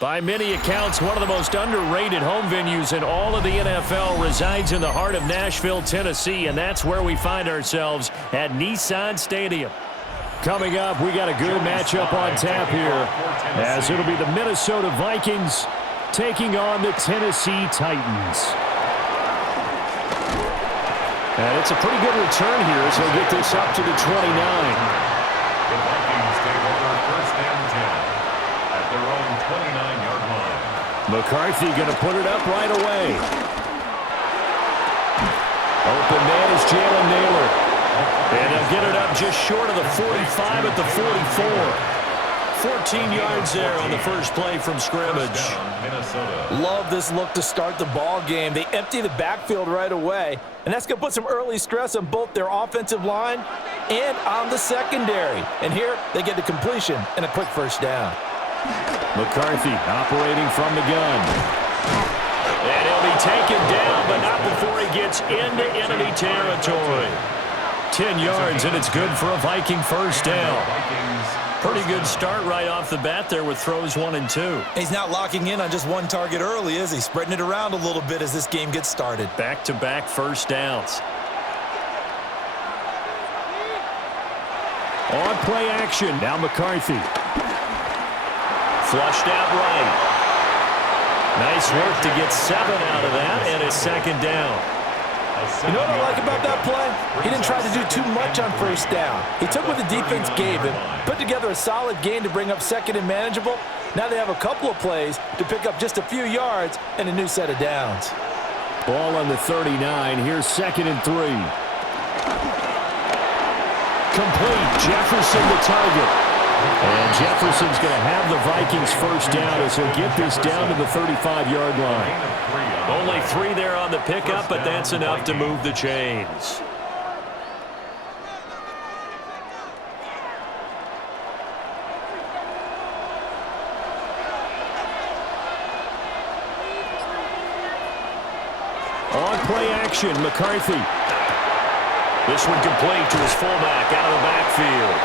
By many accounts, one of the most underrated home venues in all of the NFL resides in the heart of Nashville, Tennessee, and that's where we find ourselves at Nissan Stadium. Coming up, we got a good matchup on tap here, as it'll be the Minnesota Vikings taking on the Tennessee Titans. And it's a pretty good return here as he'll get this up to the 29. The Vikings take over first and 10 at their own 29-yard line. McCarthy going to put it up right away. Open man is Jalen Naylor. And they'll get it up just short of the 45 at the 44. 14 yards there on the first play from scrimmage. Love this look to start the ball game. They empty the backfield right away, and that's going to put some early stress on both their offensive line and on the secondary. And here they get the completion and a quick first down. McCarthy operating from the gun. And he'll be taken down, but not before he gets into enemy territory. 10 yards, and it's good for a Viking first down. Pretty good start right off the bat there with throws 1 and 2. He's not locking in on just one target early, is he? Spreading it around a little bit as this game gets started. Back-to-back first downs. On play action, now McCarthy. Flushed out right. Nice work to get 7 out of that, and it's second down. You know what I like about that play? He didn't try to do too much on first down. He took what the defense gave him, put together a solid gain to bring up second and manageable. Now they have a couple of plays to pick up just a few yards and a new set of downs. Ball on the 39. Here's 2nd and 3. Complete. Jefferson the target. And Jefferson's going to have the Vikings first down as he'll get this down to the 35-yard line. Only 3 there on the pickup, but that's enough to move the chains. On play action, McCarthy. This one complete to his fullback out of the backfield.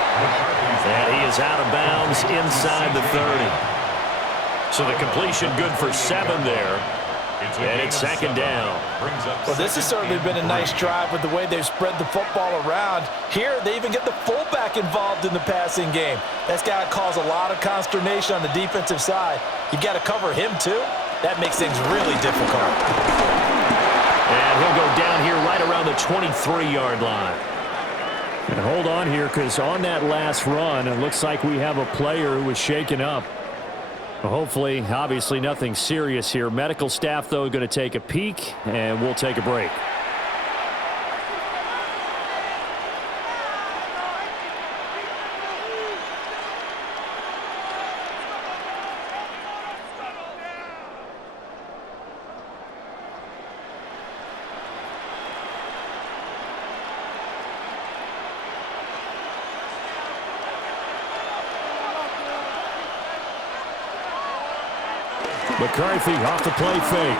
And he is out of bounds inside the 30. So the completion good for 7 there. And it's second down. Well, this has certainly been a nice drive with the way they've spread the football around. Here, they even get the fullback involved in the passing game. That's got to cause a lot of consternation on the defensive side. You've got to cover him, too. That makes things really difficult. And he'll go down here right around the 23-yard line. And hold on here, because on that last run, it looks like we have a player who was shaken up. Hopefully, obviously, nothing serious here. Medical staff, though, going to take a peek, and we'll take a break. McCarthy off the play fake.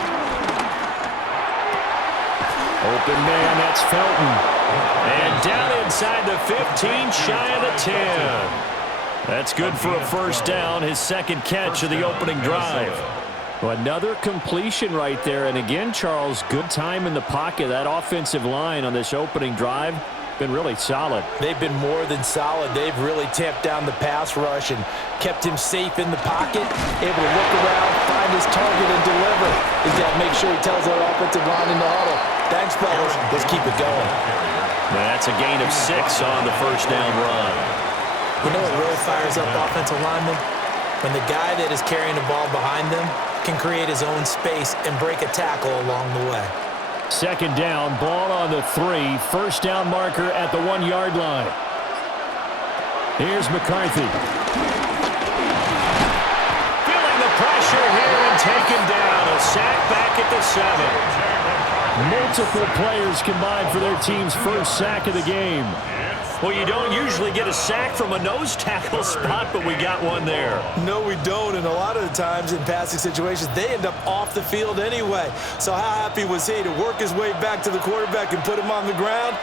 Open man, that's Felton. And down inside the 15, shy of the 10. That's good for a first down, his second catch of the opening drive. Well, another completion right there. And again, Charles, good time in the pocket. That offensive line on this opening drive been really solid. They've been more than solid. They've really tamped down the pass rush and kept him safe in the pocket, able to look around, find his target, and deliver. He's got to make sure he tells that offensive line in the huddle, thanks, fellas. Let's keep it going. That's a gain of 6 on the first down run. You know what really fires up offensive linemen? When the guy that is carrying the ball behind them can create his own space and break a tackle along the way. Second down, ball on the 3. First down marker at the 1-yard line. Here's McCarthy. Feeling the pressure here and taken down. A sack back at the 7. Multiple players combined for their team's first sack of the game. Well, you don't usually get a sack from a nose tackle spot, but we got one there. No, we don't, and a lot of the times in passing situations, they end up off the field anyway. So how happy was he to work his way back to the quarterback and put him on the ground?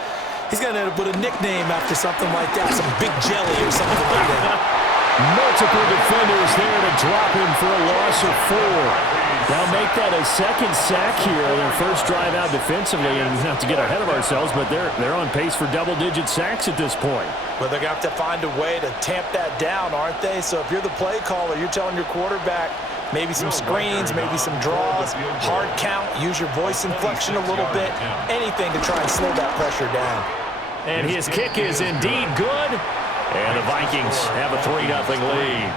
He's going to end up with a nickname after something like that, some big jelly or something like that. Multiple defenders there to drop him for a loss of 4. Now make that a second sack here on their first drive out defensively, and not to get ahead of ourselves, but they're on pace for double-digit sacks at this point. Well, they're going to have to find a way to tamp that down, aren't they? So if you're the play caller, you're telling your quarterback maybe some screens, maybe some draws, hard count, use your voice inflection a little bit, anything to try and slow that pressure down. And his kick is indeed good. And the Vikings have a 3-0 lead.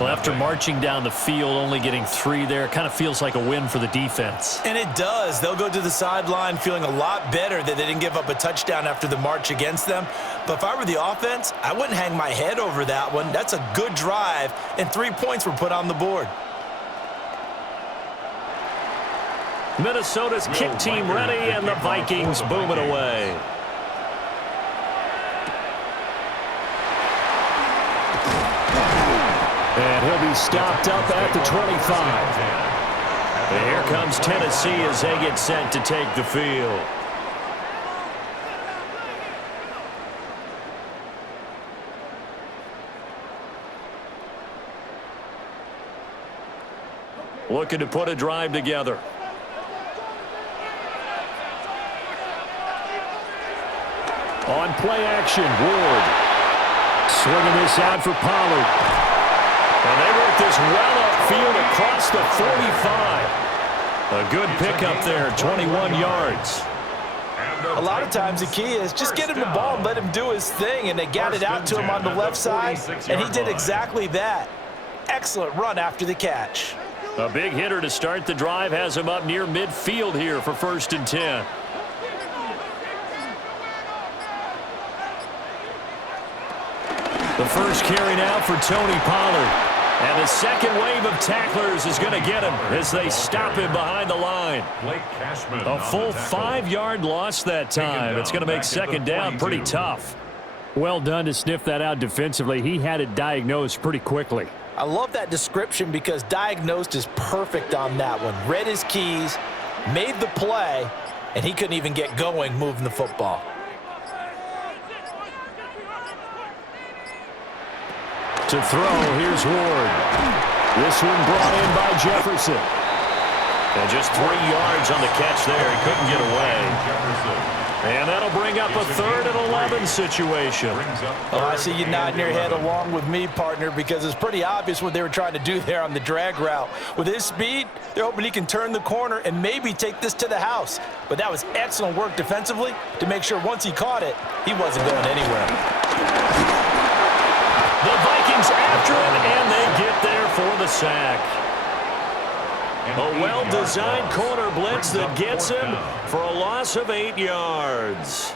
Well, after marching down the field, only getting 3 there, kind of feels like a win for the defense. And it does. They'll go to the sideline feeling a lot better that they didn't give up a touchdown after the march against them. But if I were the offense, I wouldn't hang my head over that one. That's a good drive, and 3 points were put on the board. Minnesota's kick team ready, and the Vikings boom it away. And he'll be stopped up at the 25. And here comes Tennessee as they get set to take the field. Looking to put a drive together. On play action, Ward. Swinging this out for Pollard. And they work this well upfield across the 45. A good pickup there, 21 yards. A lot of times the key is just get him the ball and let him do his thing, and they got it out to him on the left side, and he did exactly that. Excellent run after the catch. A big hitter to start the drive has him up near midfield here for 1st and 10. The first carry now for Tony Pollard. And the second wave of tacklers is going to get him as they stop him behind the line. A full 5-yard loss that time. It's going to make 2nd down pretty tough. Well done to sniff that out defensively. He had it diagnosed pretty quickly. I love that description because diagnosed is perfect on that one. Read his keys, made the play, and he couldn't even get going moving the football. To throw, here's Ward. This one brought in by Jefferson. And just 3 yards on the catch there. He couldn't get away. And that'll bring up a 3rd and 11 situation. Oh, I see you nodding your head along with me, partner, because it's pretty obvious what they were trying to do there on the drag route. With his speed, they're hoping he can turn the corner and maybe take this to the house. But that was excellent work defensively to make sure once he caught it, he wasn't going anywhere. The Vikings after him, and they get there for the sack. A well-designed corner blitz that gets him for a loss of 8 yards.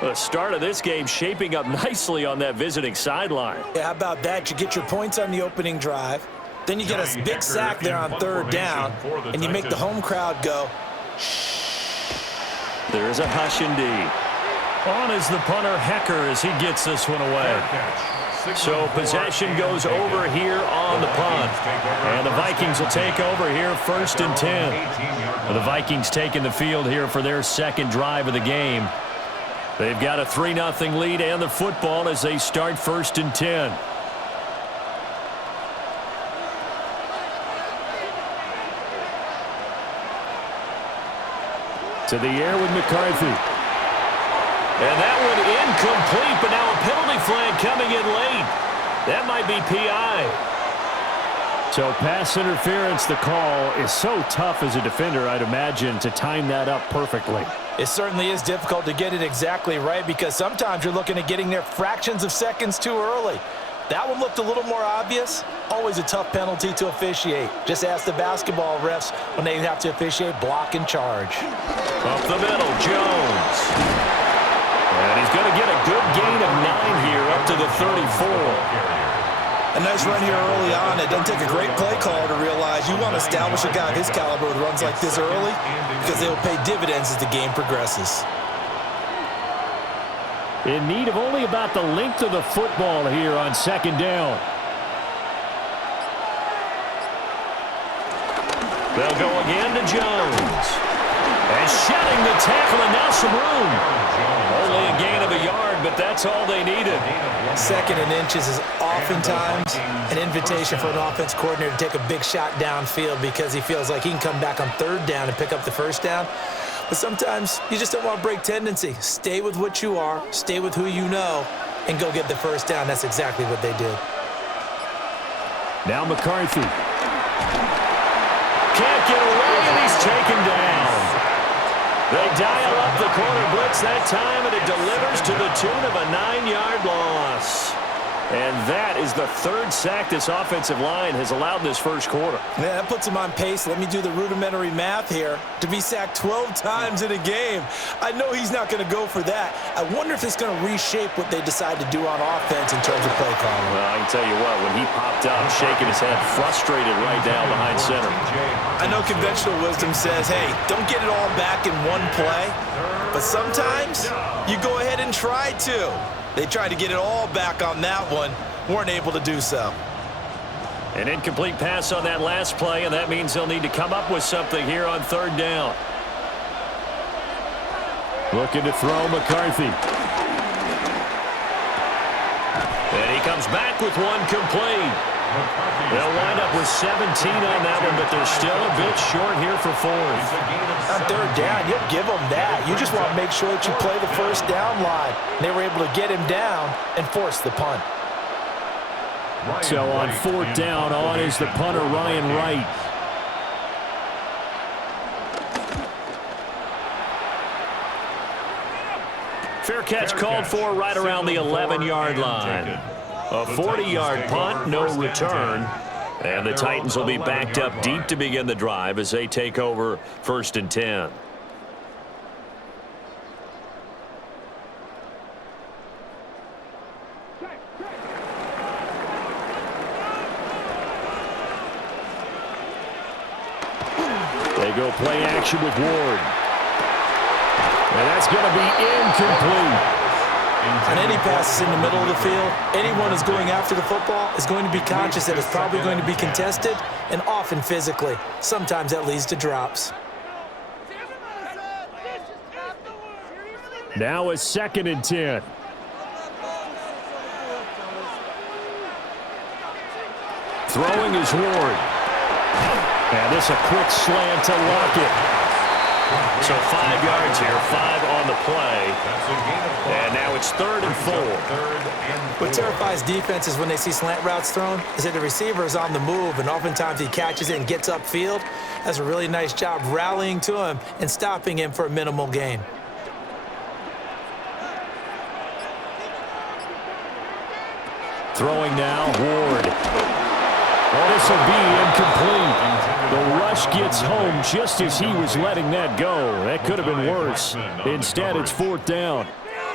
The start of this game shaping up nicely on that visiting sideline. Yeah, how about that? You get your points on the opening drive. Then you get a big sack there on 3rd down, and you make the home crowd go, shh. There's a hush indeed. On is the punter, Hecker, as he gets this one away. So possession goes over here on the punt. And the Vikings will take over here 1st and 10. And the Vikings taking the field here for their 2nd drive of the game. They've got a 3-0 lead and the football as they start 1st and 10. To the air with McCarthy. And that one incomplete, but now a penalty flag coming in late. That might be PI. So pass interference, the call is so tough as a defender, I'd imagine, to time that up perfectly. It certainly is difficult to get it exactly right because sometimes you're looking at getting there fractions of seconds too early. That one looked a little more obvious. Always a tough penalty to officiate. Just ask the basketball refs when they have to officiate block and charge. Up the middle, Jones. And he's going to get a good gain of 9 here up to the 34. A nice run here early on. It doesn't take a great play caller to realize you want to establish a guy of his caliber with runs like this early because they will pay dividends as the game progresses. In need of only about the length of the football here on 2nd down. They'll go again to Jones. And shedding the tackle, and now some room. Only a gain of a yard yard, but that's all they needed. 2nd and inches is oftentimes an invitation for an offense coordinator to take a big shot downfield because he feels like he can come back on 3rd down and pick up the 1st down. But sometimes you just don't want to break tendency. Stay with what you are, stay with who you know, and go get the 1st down. That's exactly what they did. Now McCarthy. Can't get away, and he's taken down. They dial up the corner blitz that time, and it delivers to the tune of a 9-yard loss. And that is the 3rd sack this offensive line has allowed this first quarter. Yeah, that puts him on pace. Let me do the rudimentary math here. To be sacked 12 times in a game, I know he's not going to go for that. I wonder if it's going to reshape what they decide to do on offense in terms of play calling. Well, I can tell you what, when he popped up, shaking his head, frustrated right down behind center. I know conventional wisdom says, hey, don't get it all back in one play. But sometimes you go ahead and try to. They tried to get it all back on that one, weren't able to do so. An incomplete pass on that last play, and that means they'll need to come up with something here on 3rd down. Looking to throw McCarthy. And he comes back with one complete. They'll wind up with 17 on that one, but they're still a bit short here for 4th. On 3rd down, you'll give them that. You just want to make sure that you play the 1st down line. And they were able to get him down and force the punt. So on 4th down, on is the punter, Ryan Wright. Fair catch called for right around the 11-yard line. A 40-yard punt, no return. And the Titans will be backed up deep to begin the drive as they take over 1st and 10. They go play action with Ward. And that's going to be incomplete. On any passes in the middle of the field, anyone who's going after the football is going to be conscious that it's probably going to be contested and often physically. Sometimes that leads to drops. Now it's 2nd and 10. Throwing is Ward. And this a quick slant to Lockett. So 5 yards here, 5 on the play. And now it's 3rd and 4. What terrifies defenses when they see slant routes thrown is that the receiver is on the move, and oftentimes he catches it and gets upfield. Does a really nice job rallying to him and stopping him for a minimal gain. Throwing now, Ward. Well, this will be incomplete. The rush gets home just as he was letting that go. That could have been worse. Instead, it's 4th down.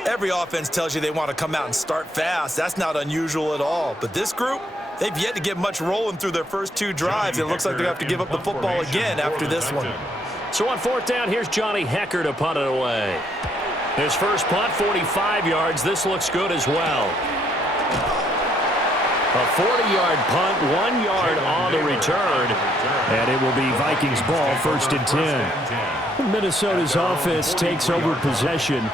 Every offense tells you they want to come out and start fast. That's not unusual at all. But this group, they've yet to get much rolling through their first 2 drives. It looks like they have to give up the football again after this one. So on 4th down, here's Johnny Hecker to punt it away. His first punt, 45 yards. This looks good as well. A 40-yard punt, 1 yard on the return. And it will be Vikings ball, 1st and 10. Minnesota's offense takes over possession.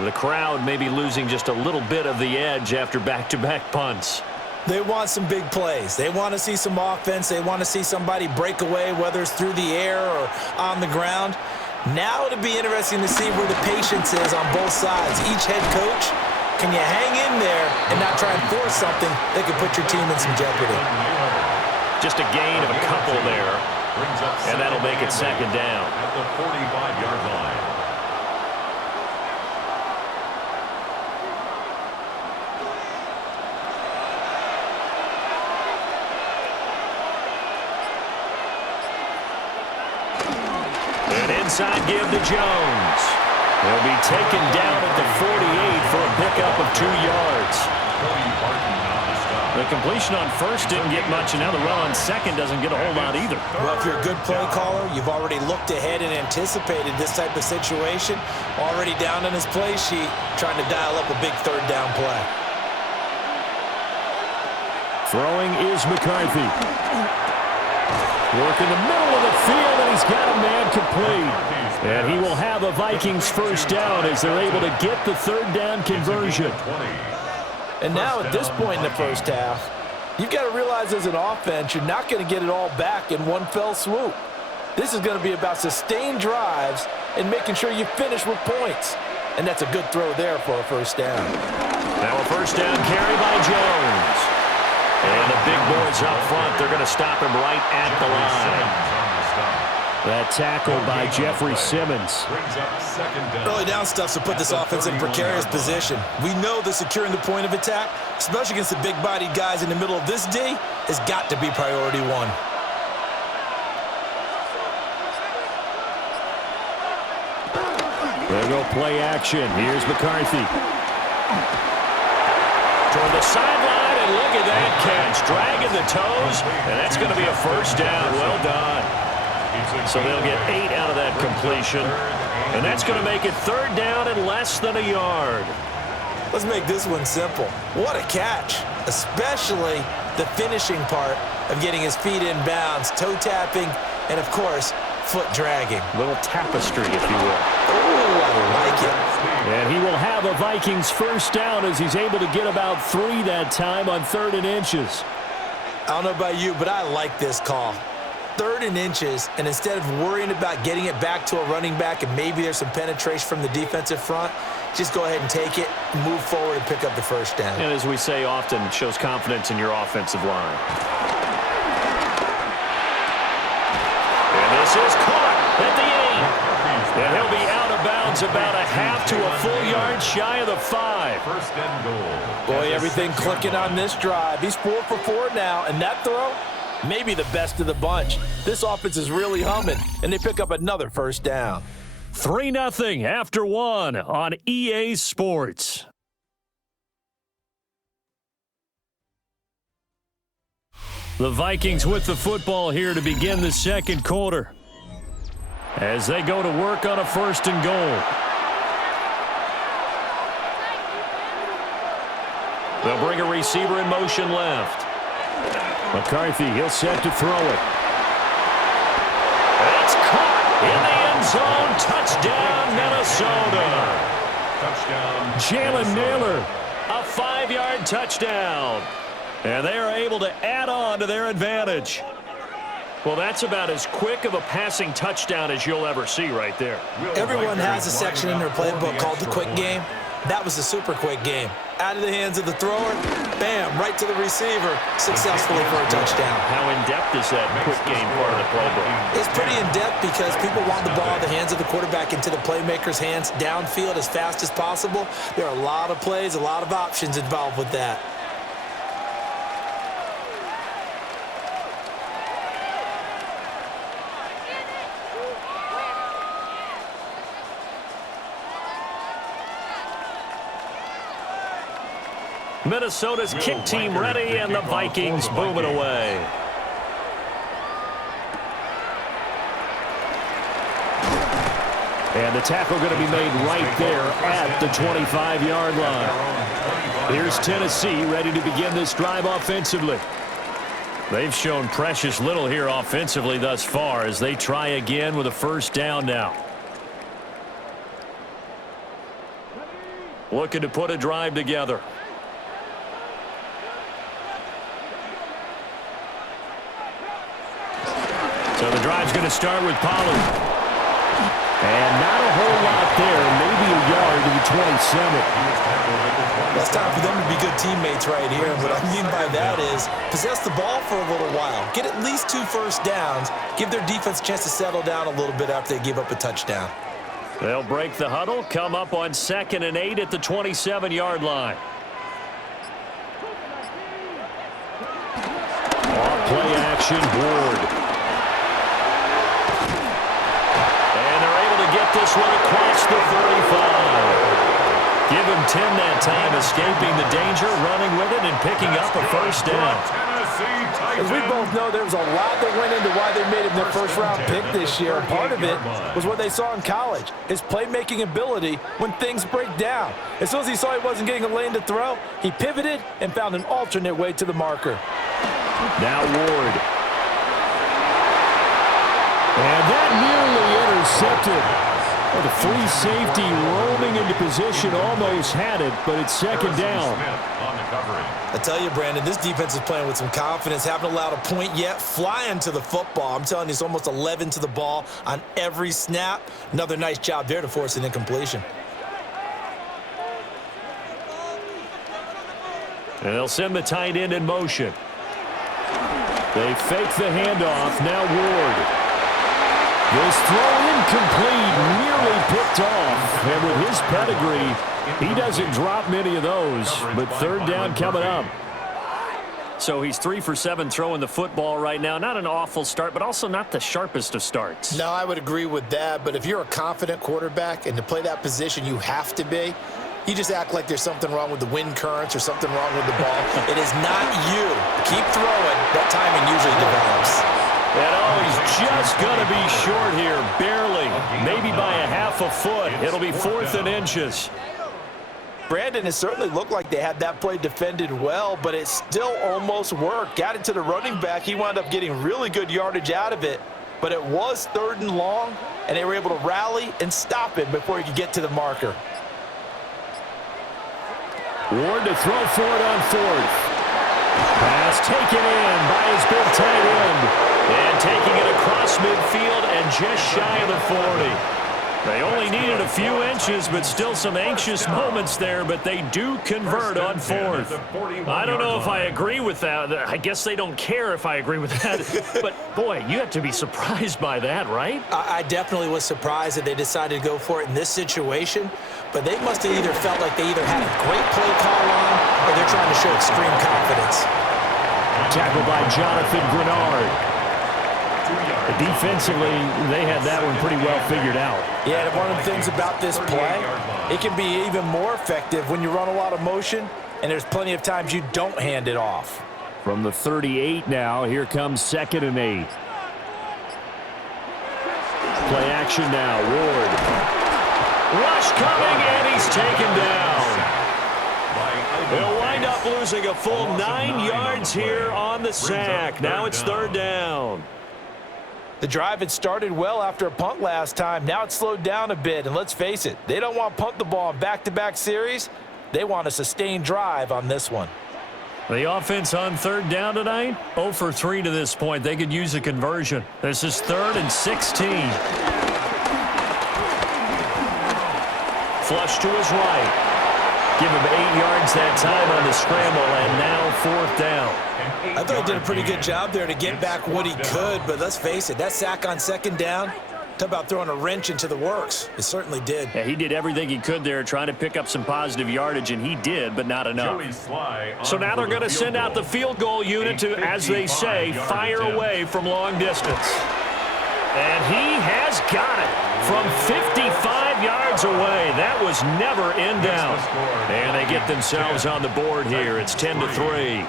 The crowd may be losing just a little bit of the edge after back-to-back punts. They want some big plays. They want to see some offense. They want to see somebody break away, whether it's through the air or on the ground. Now it'll be interesting to see where the patience is on both sides. Each head coach, can you hang in there and not try and force something that could put your team in some jeopardy? Just a gain of a couple there, and that'll make it 2nd down. At the 45-yard line. An inside give to Jones. He'll be taken down at the 48 for a pickup of 2 yards. The completion on 1st didn't get much, and now the run on 2nd doesn't get a whole lot either. Well, if you're a good play caller, you've already looked ahead and anticipated this type of situation. Already down on his play sheet, trying to dial up a big 3rd down play. Throwing is McCarthy. Working the middle of the field, and he's got a man complete. And he will have a Vikings first down as they're able to get the third down conversion. And now at this point in the first half, you've got to realize as an offense, you're not going to get it all back in one fell swoop. This is going to be about sustained drives and making sure you finish with points. And that's a good throw there for a first down. Now a first down carry by Jones. And the big boys up front, they're going to stop him right at the line. That tackle by Jeffrey Simmons. Early down stuff to put this offense in a precarious position. We know that securing the point of attack, especially against the big-bodied guys in the middle of this D, has got to be priority one. There go play action. Here's McCarthy. Toward the sideline, and look at that catch. Dragging the toes, and that's going to be a first down. Well done. So they'll get 8 out of that completion, and that's going to make it third down and less than a yard. Let's make this one simple. What a catch, especially the finishing part of getting his feet in bounds, toe tapping, and, of course, foot dragging. Little tapestry, if you will. Oh, I like it. And he will have a Vikings first down as he's able to get about 3 that time on 3rd and inches. I don't know about you, but I like this call. 3rd and inches, and instead of worrying about getting it back to a running back and maybe there's some penetration from the defensive front, just go ahead and take it, move forward, and pick up the first down. And as we say often, it shows confidence in your offensive line. And this is caught at the 8. And he'll be out of bounds about a half to a full yard shy of the 5. First and goal. Boy, everything clicking on this drive. He's 4 for 4 now, and that throw, maybe the best of the bunch. This offense is really humming, and they pick up another first down. 3-0 after 1 on EA Sports. The Vikings with the football here to begin the second quarter as they go to work on a 1st and goal. They'll bring a receiver in motion left. McCarthy, he'll set to throw it. It's caught in the end zone. Touchdown, Minnesota. Jalen Naylor, a 5-yard touchdown. And they are able to add on to their advantage. Well, that's about as quick of a passing touchdown as you'll ever see right there. Everyone has a section in their playbook called the quick game. That was the super quick game. Out of the hands of the thrower, bam, right to the receiver, successfully for a touchdown. How in-depth is that quick game part of the playbook? It's pretty in-depth because people want the ball in the hands of the quarterback into the playmaker's hands downfield as fast as possible. There are a lot of plays, a lot of options involved with that. Minnesota's kick team ready, and the Vikings booming away. And the tackle going to be made right there at the 25-yard line. Here's Tennessee ready to begin this drive offensively. They've shown precious little here offensively thus far as they try again with a first down now. Looking to put a drive together. So the drive's going to start with Pollard. And not a whole lot there, maybe a yard to the 27. Well, it's time for them to be good teammates right here. What I mean by that is possess the ball for a little while. Get at least 2 first downs. Give their defense a chance to settle down a little bit after they give up a touchdown. They'll break the huddle, come up on 2nd and 8 at the 27-yard line. Off play action, Ward. Get this one across the 45. Give him 10 that time, escaping the danger, running with it, and picking up a first down. As we both know, there was a lot that went into why they made him their first-round pick this year. Part of it was what they saw in college, his playmaking ability when things break down. As soon as he saw he wasn't getting a lane to throw, he pivoted and found an alternate way to the marker. Now Ward. nearly intercepted. Well, the free safety roaming into position almost had it, but it's second down. I tell you, Brandon, this defense is playing with some confidence. Haven't allowed a point yet. Flying to the football. I'm telling you, it's almost 11 to the ball on every snap. Another nice job there to force an incompletion. And they'll send the tight end in motion. They fake the handoff. Now Ward. This throw incomplete, nearly picked off. And with his pedigree, he doesn't drop many of those. But third down coming up. So he's 3 for 7 throwing the football right now. Not an awful start, but also not the sharpest of starts. No, I would agree with that. But if you're a confident quarterback and to play that position, you have to be. You just act like there's something wrong with the wind currents or something wrong with the ball. It is not you. Keep throwing. That timing usually develops. And he's just going to be short here, barely, maybe by a half a foot. It'll be 4th and inches. Brandon, it certainly looked like they had that play defended well, but it still almost worked. Got it to the running back. He wound up getting really good yardage out of it, but it was 3rd and long, and they were able to rally and stop it before he could get to the marker. Ward to throw for it on 4th. Pass taken in by his big tight end. And taking it across midfield and just shy of the 40. They only needed a few inches, but still some anxious moments there, but they do convert on 4th. I don't know if I agree with that. I guess they don't care if I agree with that. But, boy, you have to be surprised by that, right? I definitely was surprised that they decided to go for it in this situation, but they must have either felt like they either had a great play call on or they're trying to show extreme confidence. Tackled by Jonathan Grenard. Defensively, they had that one pretty well figured out. Yeah, and one of the things about this play, it can be even more effective when you run a lot of motion, and there's plenty of times you don't hand it off. From the 38 now, here comes 2nd and 8. Play action now, Ward. Rush coming, and he's taken down. They'll wind up losing a full 9 yards here on the sack. Now it's 3rd down. The drive had started well after a punt last time. Now it's slowed down a bit, and let's face it, they don't want to punt the ball in back-to-back series. They want a sustained drive on this one. The offense on 3rd down tonight, 0 for 3 to this point. They could use a conversion. This is 3rd and 16. Flush to his right. Give him 8 yards that time on the scramble, and now 4th down. I thought he did a pretty good job there to get back what he could, but let's face it, that sack on 2nd down, talk about throwing a wrench into the works. It certainly did. Yeah, he did everything he could there trying to pick up some positive yardage, and he did, but not enough. So now they're going to send out the field goal unit to, as they say, fire away from long distance. And he has got it from 55 yards away. That was never in doubt. And they get themselves on the board here. It's 10-3.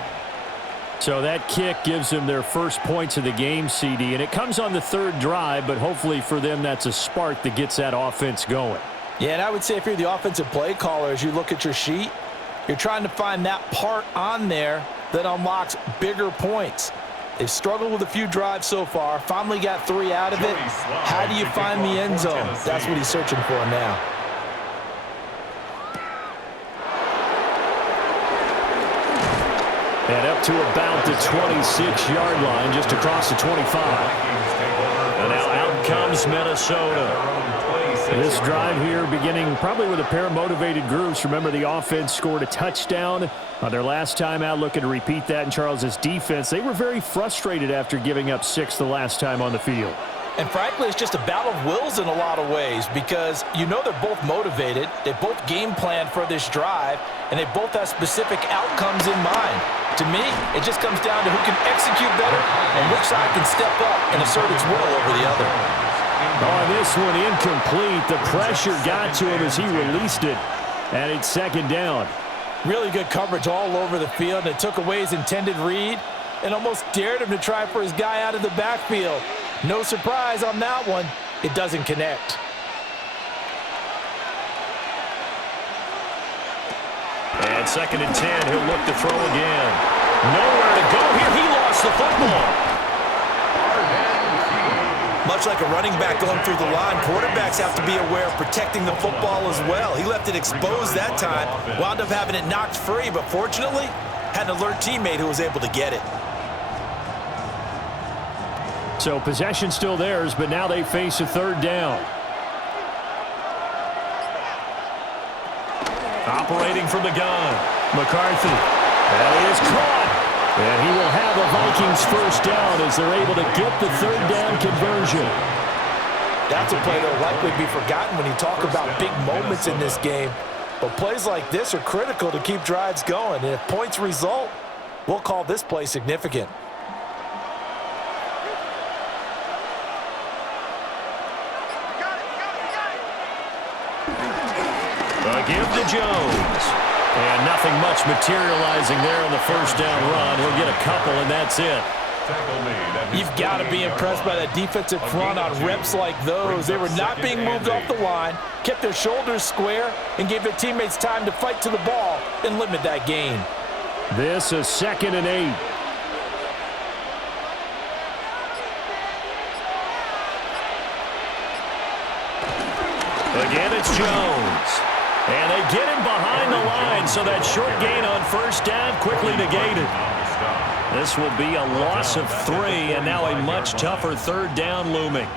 So that kick gives them their first points of the game, CD, and it comes on the 3rd drive, but hopefully for them that's a spark that gets that offense going. Yeah, and I would say if you're the offensive play caller, as you look at your sheet, you're trying to find that part on there that unlocks bigger points. They've struggled with a few drives so far, finally got 3 out of it. How do you find the end zone? That's what he's searching for now. And up to about the 26-yard line, just across the 25. And now out comes Minnesota. This drive here beginning probably with a pair of motivated groups. Remember, the offense scored a touchdown on their last time out, looking to repeat that in Charles's defense. They were very frustrated after giving up 6 the last time on the field. And frankly, it's just a battle of wills in a lot of ways because you know they're both motivated, they both game planned for this drive, and they both have specific outcomes in mind. To me, it just comes down to who can execute better and which side can step up and assert its will over the other. Oh, this one incomplete. The pressure got to him as he released it, and it's 2nd down. Really good coverage all over the field. It took away his intended read and almost dared him to try for his guy out of the backfield. No surprise on that one. It doesn't connect. And 2nd and 10. He'll look to throw again. Nowhere to go here. He lost the football. Much much like a running back going through the line, quarterbacks have to be aware of protecting the football as well. He left it exposed that time, wound up having it knocked free, but fortunately, had an alert teammate who was able to get it. So possession still theirs, but now they face a third down. Operating from the gun, McCarthy. That is caught. And he will have a Vikings first down as they're able to get the third down conversion. That's a play that will likely be forgotten when you talk about big moments in this game. But plays like this are critical to keep drives going. And if points result, we'll call this play significant. Give to Jones. And nothing much materializing there on the first down run. He'll get a couple, and that's it. You've got to be impressed by that defensive front on reps like those. They were not being moved off the line, kept their shoulders square, and gave their teammates time to fight to the ball and limit that gain. This is 2nd and 8. Again, it's Jones. And they get him behind the line, so that short gain on first down quickly negated. This will be a loss of 3, and now a much tougher third down looming.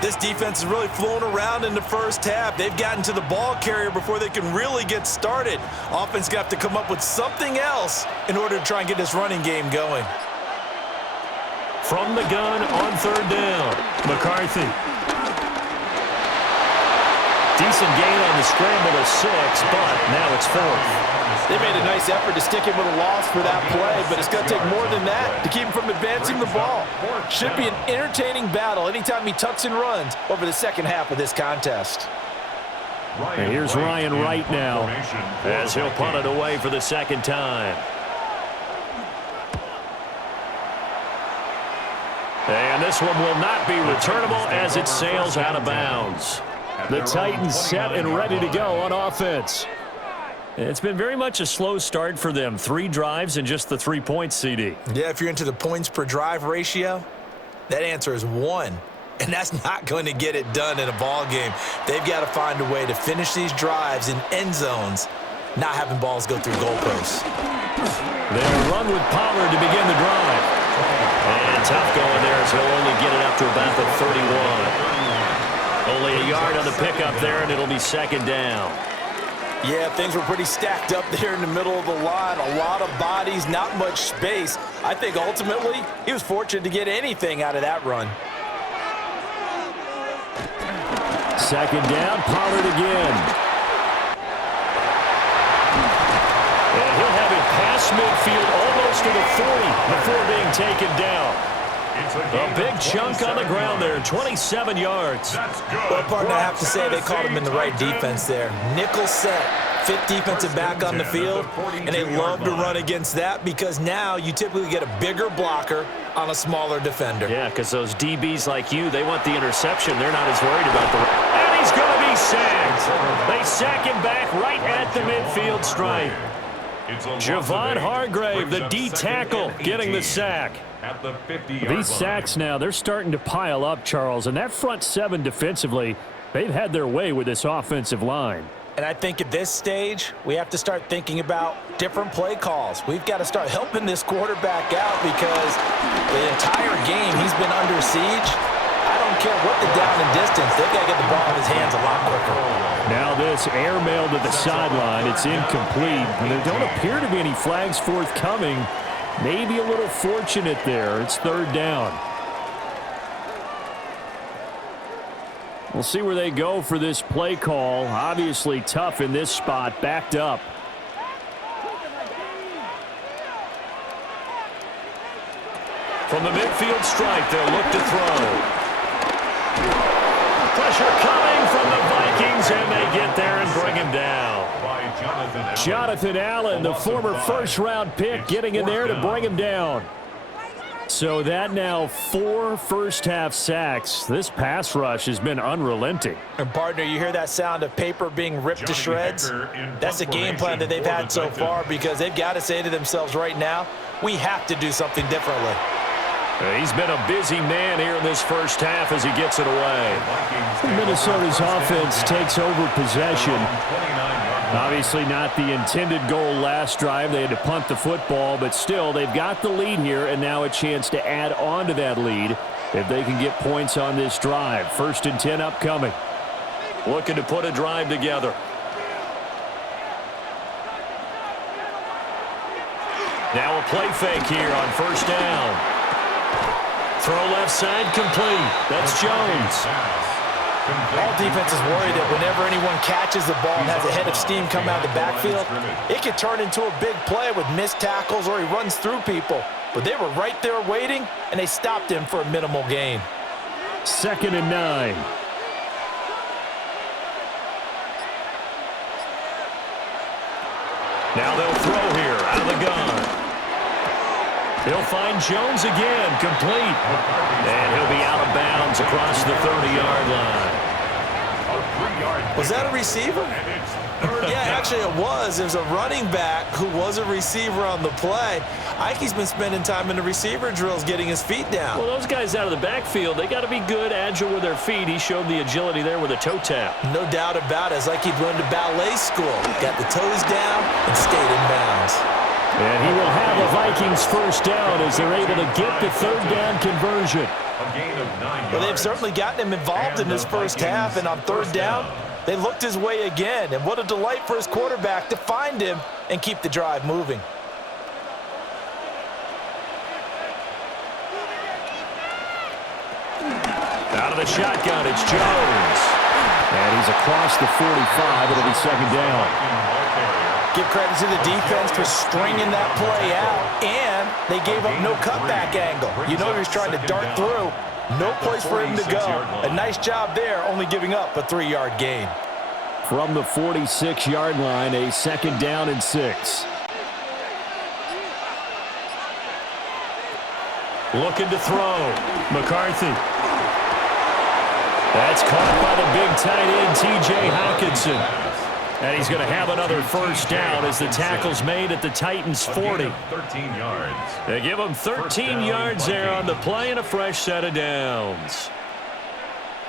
This defense is really flown around in the first half. They've gotten to the ball carrier before they can really get started. Offense got to come up with something else in order to try and get this running game going. From the gun on third down, McCarthy. Decent gain on the scramble of 6, but now it's 4th. They made a nice effort to stick him with a loss for that play, but it's going to take more than that to keep him from advancing the ball. Should be an entertaining battle anytime he tucks and runs over the second half of this contest. And here's Ryan Wright now as he'll punt it away for the second time. And this one will not be returnable as it sails out of bounds. The Titans set and ready to go on offense. It's been very much a slow start for them. 3 drives and just the 3 points, CD. Yeah, if you're into the points per drive ratio, that answer is 1. And that's not going to get it done in a ball game. They've got to find a way to finish these drives in end zones, not having balls go through goalposts. They'll run with Pollard to begin the drive. And tough going there as he'll only get it up to about the 31. Only a yard on the pickup there, and it'll be second down. Yeah, things were pretty stacked up there in the middle of the line. A lot of bodies, not much space. I think ultimately he was fortunate to get anything out of that run. Second down, Pollard again. And he'll have it past midfield almost to the 40 before being taken down. A big chunk on the ground there, 27 yards. Well, partner, I have to say they called him in the right defense there. Nickel set, 5th defensive back on the field, and they love to run against that because now you typically get a bigger blocker on a smaller defender. Yeah, because those DBs like you, they want the interception. They're not as worried about the... And he's going to be sacked. They sack him back right at the midfield stripe. Javon Hargrave, the D tackle, getting the sack. At the 50-yard These sacks now, they're starting to pile up, Charles. And that front 7 defensively, they've had their way with this offensive line. And I think at this stage, we have to start thinking about different play calls. We've got to start helping this quarterback out because the entire game he's been under siege. I don't care what the down and distance. They've got to get the ball in his hands a lot quicker. Now this airmail to the sideline. It's incomplete. And there don't appear to be any flags forthcoming. Maybe a little fortunate there. It's third down. We'll see where they go for this play call. Obviously tough in this spot, backed up. From the midfield stripe, they'll look to throw. Pressure coming from the Vikings, and they get there and bring him down. Jonathan Allen, the former first-round pick, getting in there to bring him down. So that now 4 first-half sacks. This pass rush has been unrelenting. And, partner, you hear that sound of paper being ripped to shreds? That's the game plan that they've had so far because they've got to say to themselves right now, we have to do something differently. He's been a busy man here in this first half as he gets it away. Minnesota's offense takes over possession. Obviously not the intended goal last drive. They had to punt the football, but still they've got the lead here, and now a chance to add on to that lead if they can get points on this drive. 1st and 10 upcoming. Looking to put a drive together. Now a play fake here on 1st down. Throw left side complete. That's Jones. All defenses worry that whenever anyone catches the ball and has a head of steam come out of the backfield, it can turn into a big play with missed tackles or he runs through people. But they were right there waiting, and they stopped him for a minimal gain. 2nd and 9. Now they'll throw here out of the gun. He'll find Jones again, complete. And he'll be out of bounds across the 30-yard line. Was that a receiver? Yeah, actually it was. It was a running back who was a receiver on the play. Ikey's been spending time in the receiver drills getting his feet down. Well, those guys out of the backfield, they got to be good, agile with their feet. He showed the agility there with a toe tap. No doubt about it. It's like he'd run to ballet school. Got the toes down and stayed in bounds. And he will have a Vikings 1st down as they're able to get the 3rd down conversion. Well, they've certainly gotten him involved in this first half, and on 3rd down, they looked his way again. And what a delight for his quarterback to find him and keep the drive moving. Out of the shotgun, it's Jones. And he's across the 45. It'll be 2nd down. Give credit to the defense for stringing that play out, and they gave up no cutback angle. You know he was trying to dart through. No place for him to go. A nice job there, only giving up a 3-yard gain. From the 46-yard line, a 2nd down and 6. Looking to throw. McCarthy. That's caught by the big tight end, T.J. Hawkinson. And he's going to have another 1st down as the tackle's made at the Titans' 40. 13 yards. They give him 13 yards there on the play and a fresh set of downs.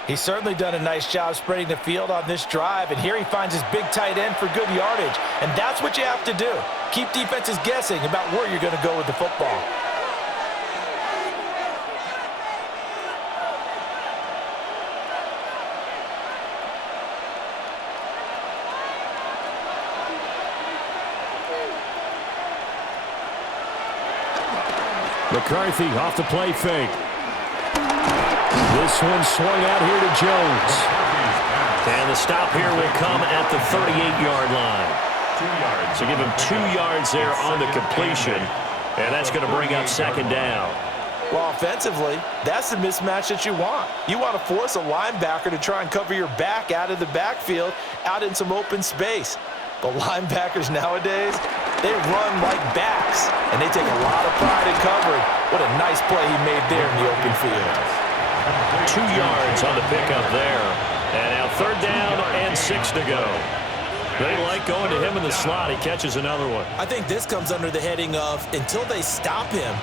He's certainly done a nice job spreading the field on this drive, and here he finds his big tight end for good yardage. And that's what you have to do. Keep defenses guessing about where you're going to go with the football. McCarthy off the play fake. This one swung out here to Jones. And the stop here will come at the 38-yard line. So give him 2 yards there on the completion. And that's going to bring up 2nd down. Well, offensively, that's the mismatch that you want. You want to force a linebacker to try and cover your back out of the backfield, out in some open space. But linebackers nowadays, they run like backs, and they take a lot of pride in covering. What a nice play he made there in the open field. 2 yards on the pickup there. And now 3rd down and 6 to go. They like going to him in the slot. He catches another one. I think this comes under the heading of until they stop him,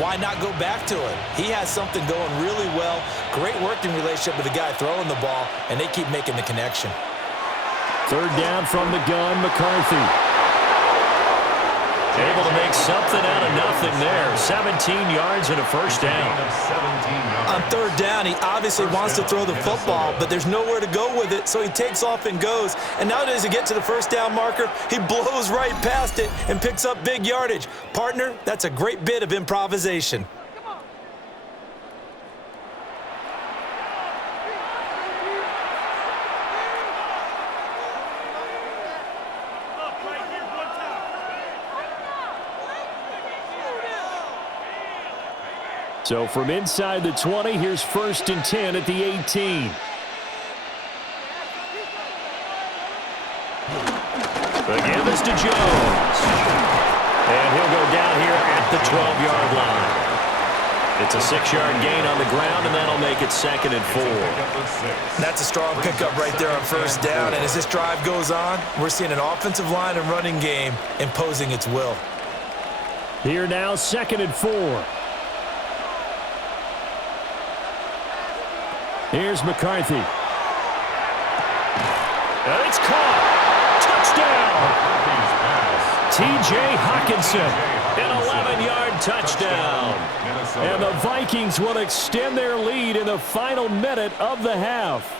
why not go back to it? He has something going really well. Great working relationship with the guy throwing the ball, and they keep making the connection. 3rd down from the gun, McCarthy. Able to make something out of nothing there. 17 yards and a 1st down. On 3rd down, he obviously wants to throw the football, but there's nowhere to go with it, so he takes off and goes. And nowadays, to get to the 1st down marker, he blows right past it and picks up big yardage. Partner, that's a great bit of improvisation. So from inside the 20, here's 1st and 10 at the 18. Again, this to Jones. And he'll go down here at the 12-yard line. It's a 6-yard gain on the ground, and that'll make it 2nd and 4. That's a strong pickup right there on 1st down. And as this drive goes on, we're seeing an offensive line and running game imposing its will. Here now, 2nd and 4. Here's McCarthy. And it's caught. Touchdown. T.J. Hawkinson, an 11-yard touchdown. And the Vikings will extend their lead in the final minute of the half.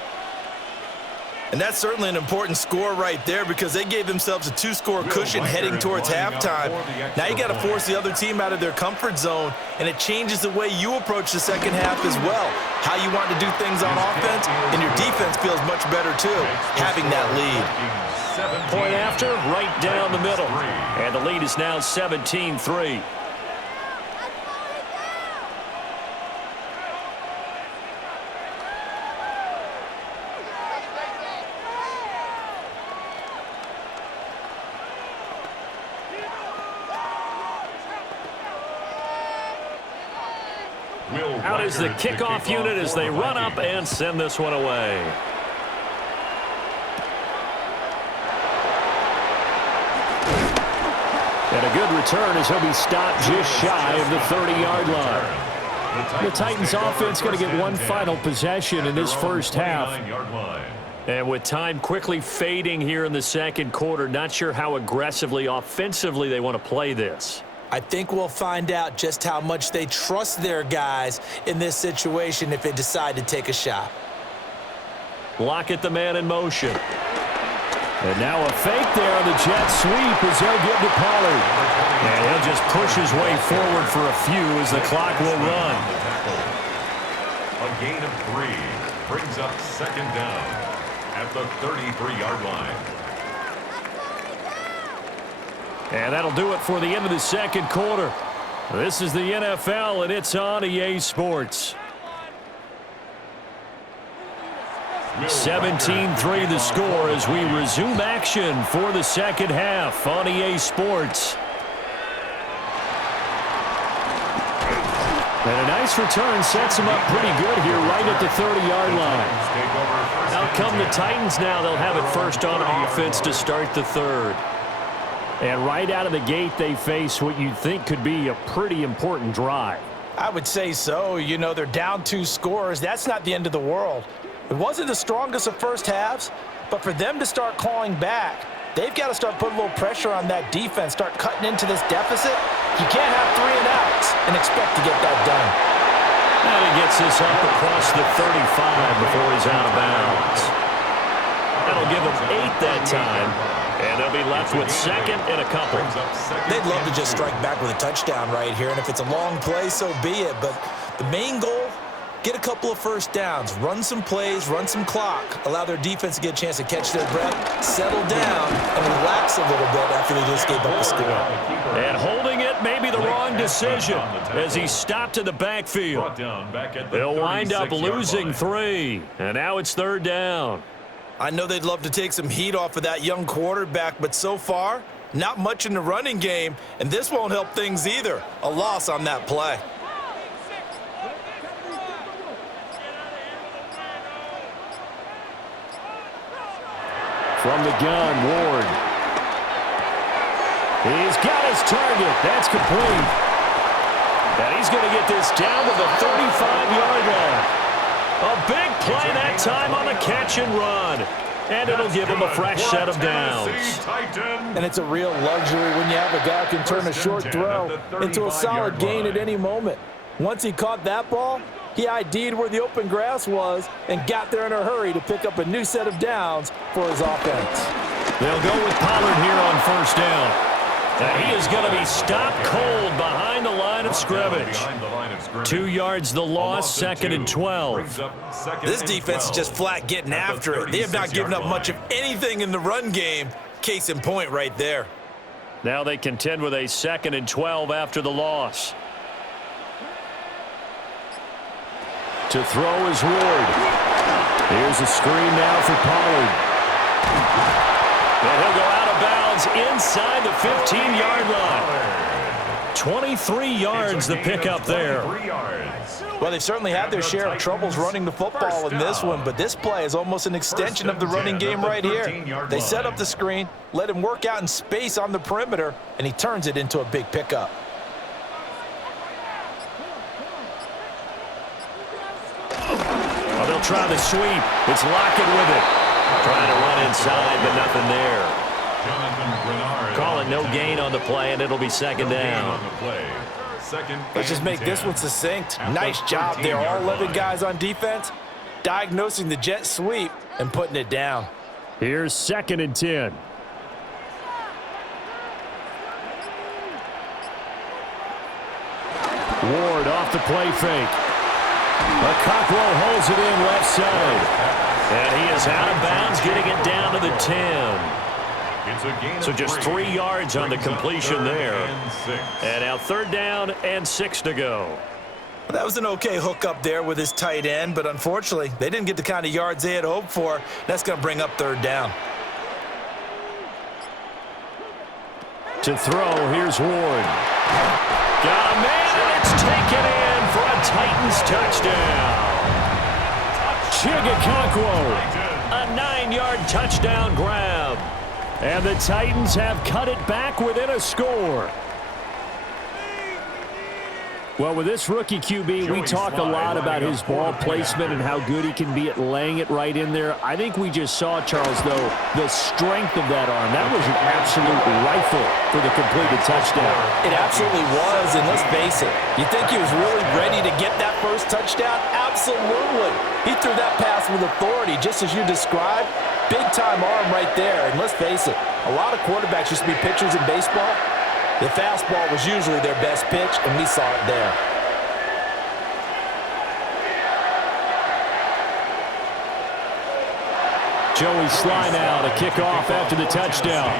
And that's certainly an important score right there because they gave themselves a 2-score cushion heading towards halftime. Now you got to force the other team out of their comfort zone, and it changes the way you approach the second half as well. How you want to do things on offense, and your defense feels much better too, having that lead. Point after, right down the middle. And the lead is now 17-3. Out is the kickoff unit as they run up and send this one away. And a good return as he'll be stopped just shy of the 30-yard line. The Titans offense going to get one final possession in this first half. And with time quickly fading here in the second quarter, not sure how aggressively, offensively they want to play this. I think we'll find out just how much they trust their guys in this situation if they decide to take a shot. Lockett the man in motion. And now a fake there on the jet sweep as they'll get to Pollard. And he'll just push his way forward for a few as the clock will run. A gain of 3 brings up second down at the 33-yard line. And that'll do it for the end of the second quarter. This is the NFL, and it's on EA Sports. 17-3 the score as we resume action for the second half on EA Sports. And a nice return sets them up pretty good here right at the 30-yard line. Out come the Titans now. They'll have it first on offense to start the third. And right out of the gate, they face what you'd think could be a pretty important drive. I would say so. You know, they're down 2 scores. That's not the end of the world. It wasn't the strongest of first halves, but for them to start clawing back, they've got to start putting a little pressure on that defense, start cutting into this deficit. You can't have 3 and outs and expect to get that done. And he gets this up across the 35 before he's out of bounds. That'll give them 8 that time. And they'll be left with second and a couple. They'd love to just strike back with a touchdown right here, and if it's a long play, so be it. But the main goal, get a couple of first downs, run some plays, run some clock, allow their defense to get a chance to catch their breath, settle down, and relax a little bit after they just gave up a score. And holding it may be the wrong decision as he stopped in the backfield. They'll wind up losing 3, and now it's third down. I know they'd love to take some heat off of that young quarterback, but so far, not much in the running game, and this won't help things either. A loss on that play. From the gun, Ward. He's got his target. That's complete. And he's going to get this down to the 35-yard line. A big play that time on the catch and run. And it'll give him a fresh set of downs. And it's a real luxury when you have a guy who can turn a short throw into a solid gain at any moment. Once he caught that ball, he ID'd where the open grass was and got there in a hurry to pick up a new set of downs for his offense. They'll go with Pollard here on first down. And he is going to be stopped cold behind the line of scrimmage. 2 yards the loss, second and 12. This defense is just flat getting after it. They have not given up much of anything in the run game. Case in point right there. Now they contend with a second and 12 after the loss. To throw is Ward. Here's a screen now for Pollard. And he'll go out of bounds inside the 15-yard line. 23 yards the pickup there. Well, they've certainly had their share of troubles running the football in this one, but this play is almost an extension of the running game right here. They set up the screen, let him work out in space on the perimeter, and he turns it into a big pickup. Well, they'll They'll try the sweep. It's Lockett with it. Trying to run inside, but nothing there. Call it no gain on the play, and it'll be second down. Let's just make this one succinct. Nice job there. All 11 guys on defense, diagnosing the jet sweep and putting it down. Here's 2nd and 10. Ward off the play fake. Cockrell holds it in left side. And he is out of bounds, getting it down to the 10. So just 3 yards on the completion there. And now 3rd down and 6 to go. That was an okay hookup there with his tight end, but unfortunately, they didn't get the kind of yards they had hoped for. That's going to bring up 3rd down. To throw, here's Ward. Got a man, and it's taken in for a Titans touchdown. Cockrell. A 9-yard touchdown grab. And the Titans have cut it back within a score. Well, with this rookie QB, we talk a lot about his ball placement and how good he can be at laying it right in there. I think we just saw, Charles, though, the strength of that arm. That was an absolute rifle for the completed touchdown. It absolutely was, and let's face it, you think he was really ready to get that first touchdown? Absolutely. He threw that pass with authority, just as you described. Big-time arm right there, and let's face it, a lot of quarterbacks used to be pitchers in baseball. The fastball was usually their best pitch, and we saw it there. Joey Sly now to kick off after the touchdown.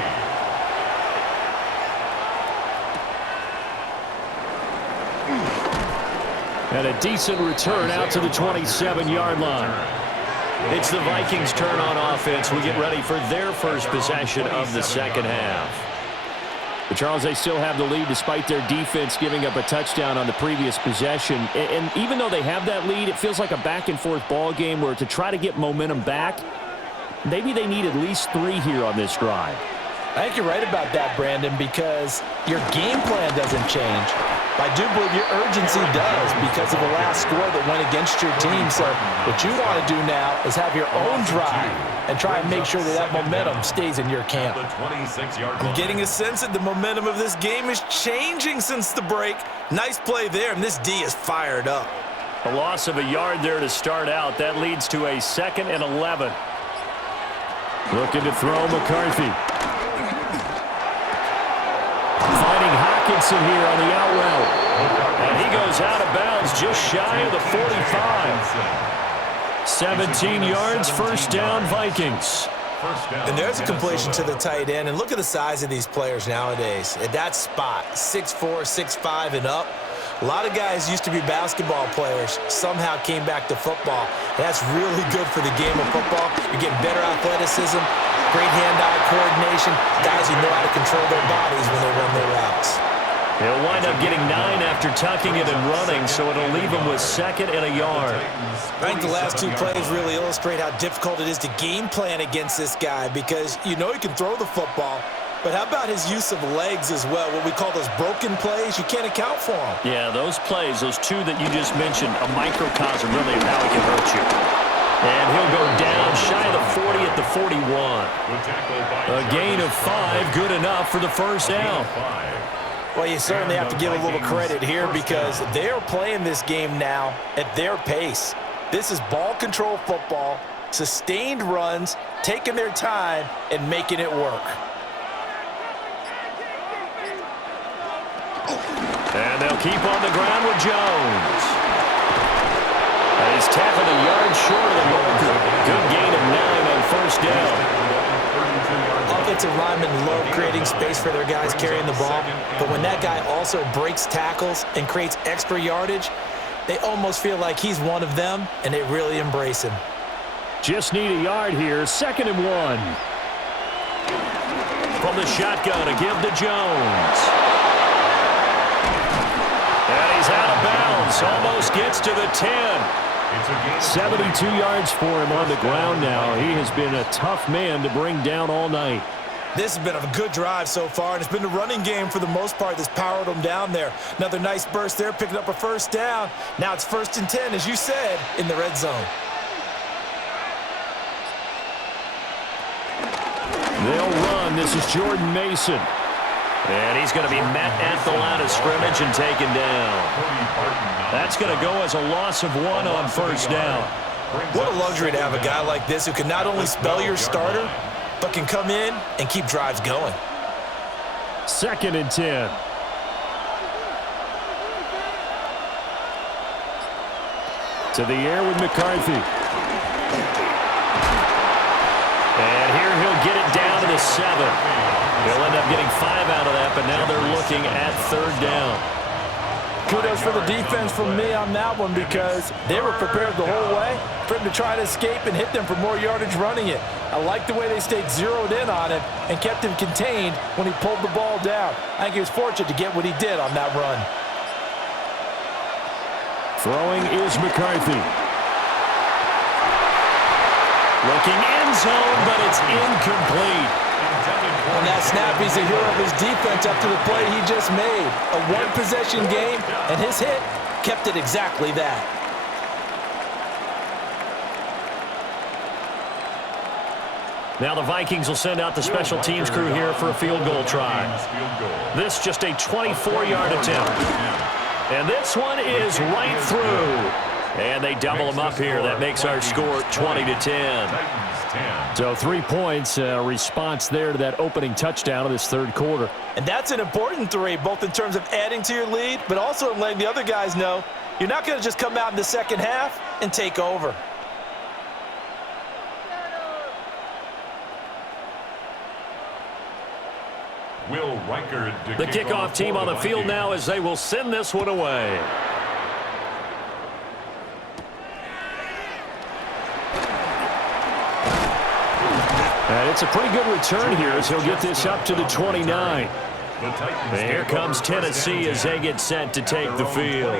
And a decent return out to the 27-yard line. It's the Vikings' turn on offense. We get ready for their first possession of the second half. But Charles, they still have the lead despite their defense giving up a touchdown on the previous possession. And even though they have that lead, it feels like a back-and-forth ball game where to try to get momentum back, maybe they need at least 3 here on this drive. I think you're right about that, Brandon, because your game plan doesn't change. I do believe your urgency does because of the last score that went against your team. So what you want to do now is have your own drive and try and make sure that that momentum stays in your camp. I'm getting a sense that the momentum of this game is changing since the break. Nice play there, and this D is fired up. A loss of a yard there to start out. That leads to a 2nd and 11. Looking to throw McCarthy. Finding Hawkinson here on the out route. And he goes out of bounds just shy of the 45. 17 yards, 1st down, Vikings. And there's a completion to the tight end. And look at the size of these players nowadays. At that spot, 6'4", 6'5", and up. A lot of guys used to be basketball players, somehow came back to football. And that's really good for the game of football. You're getting better athleticism, great hand-eye coordination, guys who know how to control their bodies when they run their routes. He'll wind up getting 9 after tucking it and running, so it'll leave him with 2nd and a yard. I think the last 2 plays really illustrate how difficult it is to game plan against this guy because you know he can throw the football, but how about his use of legs as well, what we call those broken plays? You can't account for them. Yeah, those plays, those 2 that you just mentioned, a microcosm really of how he can hurt you. And he'll go down shy of the 40 at the 41. A gain of 5, good enough for the first down. Well, you certainly have to give a little credit here because they're playing this game now at their pace. This is ball control football, sustained runs, taking their time, and making it work. And they'll keep on the ground with Jones. And he's tackled a yard short of the marker. Good gain of 9 on 1st down. Offensive linemen love creating space for their guys carrying the ball, but when that guy also breaks tackles and creates extra yardage, they almost feel like he's one of them, and they really embrace him. Just need a yard here, 2nd and 1. From the shotgun to give to Jones. And he's out of bounds, almost gets to the 10. 72 yards for him on the ground now. He has been a tough man to bring down all night. This has been a good drive so far, and it's been the running game for the most part that's powered them down there. Another nice burst there, picking up a 1st down. Now it's 1st and 10, as you said, in the red zone. They'll run. This is Jordan Mason. And he's going to be met at the line of scrimmage and taken down. That's going to go as a loss of 1 on first down. What a luxury to have a guy like this who can not only spell your starter, but can come in and keep drives going. 2nd and 10. To the air with McCarthy. And here he'll get it down to the 7. He'll end up getting 5 out of that, but now they're looking at 3rd down. Kudos for the defense from me on that one because they were prepared the whole way for him to try to escape and hit them for more yardage running it. I like the way they stayed zeroed in on him and kept him contained when he pulled the ball down. I think he was fortunate to get what he did on that run. Throwing is McCarthy. Looking end zone, but it's incomplete. On that snap, he's the hero of his defense after the play he just made. A one-possession game, and his hit kept it exactly that. Now the Vikings will send out the special teams crew here for a field goal try. This just a 24-yard attempt. And this one is right through. And they double them up here. That makes our score 20-10. So 3 points, response there to that opening touchdown of this 3rd quarter. And that's an important 3, both in terms of adding to your lead, but also in letting the other guys know you're not going to just come out in the second half and take over. The kickoff team on the field now as they will send this one away. And it's a pretty good return here as he'll get this up to the 29. And here comes Tennessee as they get set to take the field.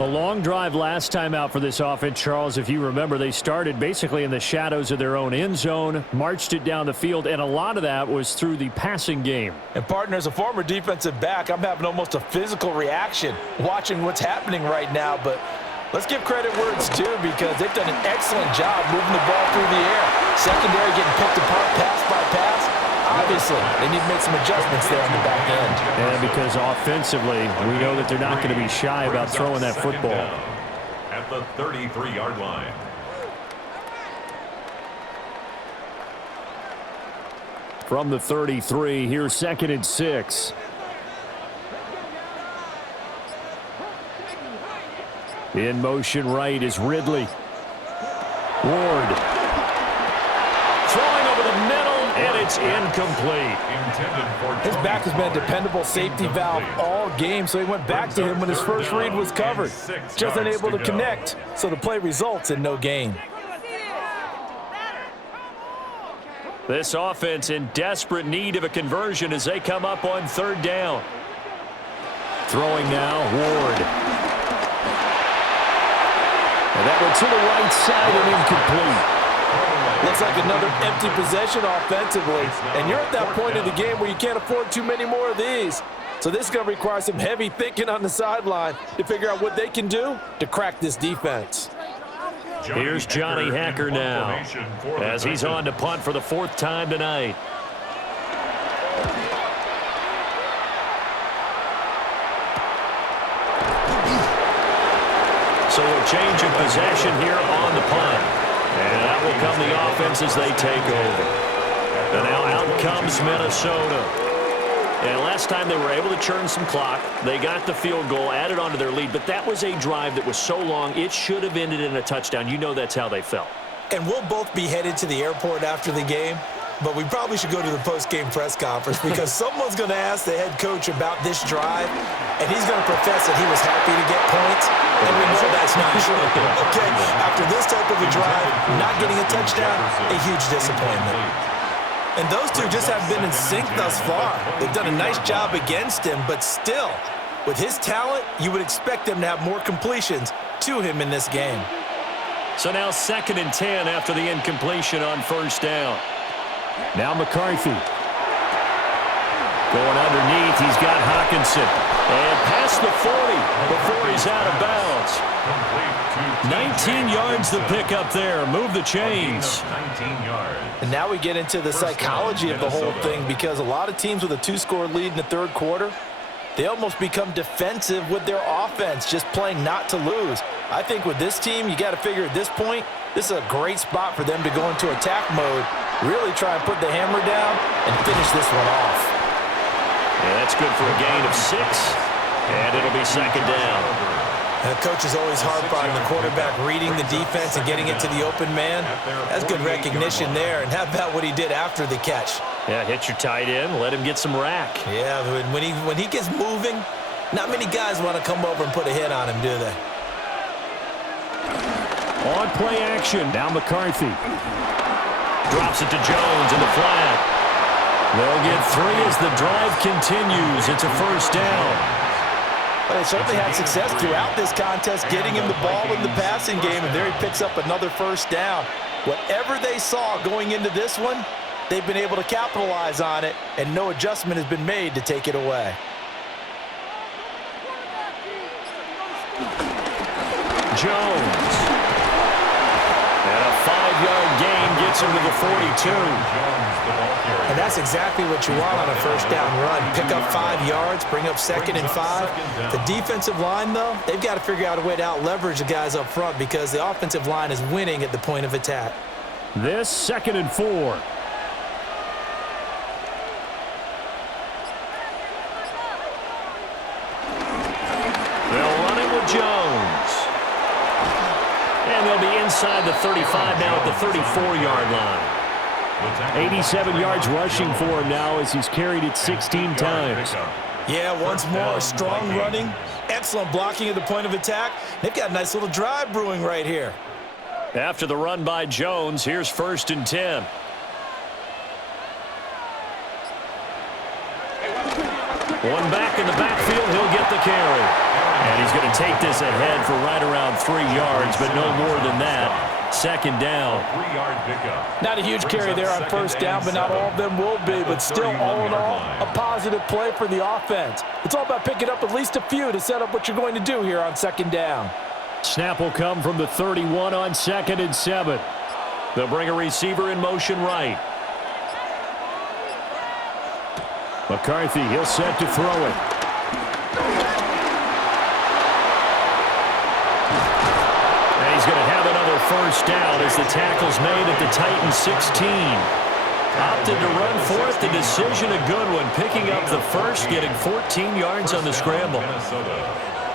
A long drive last time out for this offense, Charles. If you remember, they started basically in the shadows of their own end zone, marched it down the field, and a lot of that was through the passing game. And, partner, as a former defensive back, I'm having almost a physical reaction watching what's happening right now. But let's give credit where it's due because they've done an excellent job moving the ball through the air. Secondary getting picked apart pass by pass. Obviously, they need to make some adjustments there on the back end. And because offensively, we know that they're not going to be shy about throwing that football. At the 33-yard line. From the 33, here's 2nd and 6. In motion right is Ridley. Ward. Throwing over the middle, and it's incomplete. His back has been a dependable safety valve all game, so he went back to him when his first read was covered. Just unable to connect, so the play results in no gain. This offense in desperate need of a conversion as they come up on 3rd down. Throwing now, Ward. And that one to the right side and incomplete. Looks like another empty possession offensively, and you're at that point in the game where you can't afford too many more of these. So this is going to require some heavy thinking on the sideline to figure out what they can do to crack this defense. Here's Johnny Hacker now as he's on to punt for the 4th time tonight. So a change of possession here on the punt. And that will come the offense as they take over. And now out comes Minnesota. And last time they were able to churn some clock. They got the field goal, added on to their lead. But that was a drive that was so long, it should have ended in a touchdown. You know that's how they felt. And we'll both be headed to the airport after the game. But we probably should go to the post-game press conference because someone's going to ask the head coach about this drive, and he's going to profess that he was happy to get points, and we know that's not true. Okay, after this type of a drive, not getting a touchdown, a huge disappointment. And those two just haven't been in sync thus far. They've done a nice job against him, but still, with his talent, you would expect them to have more completions to him in this game. So now 2nd and 10 after the incompletion on 1st down. Now McCarthy. Going underneath, he's got Hawkinson. And past the 40 before he's out of bounds. 19 yards to pick up there. Move the chains. 19 yards. And now we get into the psychology of the whole thing, because a lot of teams with a 2-score lead in the third quarter, they almost become defensive with their offense, just playing not to lose. I think with this team, you got to figure at this point, this is a great spot for them to go into attack mode, really try and put the hammer down and finish this one off. Yeah, that's good for a gain of 6, and it'll be second down. The coach is always hard on the quarterback reading the defense and getting it to the open man. That's good recognition there. And how about what he did after the catch? Yeah, hit your tight end, let him get some rack. Yeah, when he gets moving, not many guys want to come over and put a hit on him, do they? On play action, now McCarthy. Drops it to Jones in the flat. They'll get 3 as the drive continues. It's a first down. Well, they certainly had success throughout this contest getting him the ball in the passing game, and there he picks up another first down. Whatever they saw going into this one, they've been able to capitalize on it, and no adjustment has been made to take it away. Jones. And a 5-yard gain gets him to the 42. And that's exactly what you want on a first down run. Pick up 5 yards, bring up 2nd and 5. The defensive line, though, they've got to figure out a way to out-leverage the guys up front because the offensive line is winning at the point of attack. This 2nd and 4. They'll run it with Jones. And they'll be inside the 35 now at the 34-yard line. 87 yards rushing for him now as he's carried it 16 times. Yeah, once more, strong running, excellent blocking at the point of attack. They've got a nice little drive brewing right here. After the run by Jones, here's 1st and 10. One back in the backfield, he'll get the carry. And he's going to take this ahead for right around 3 yards, but no more than that. 2nd down. 3-yard pickup. Not a huge carry there on first down, but not all of them will be. But still, all in all, a positive play for the offense. It's all about picking up at least a few to set up what you're going to do here on 2nd down. Snap will come from the 31 on 2nd and 7. They'll bring a receiver in motion right. McCarthy, he'll set to throw it. And he's going to have another first down as the tackle's made at the Titans 16. Opted to run for it. The decision a good one. Picking up the first, getting 14 yards on the scramble.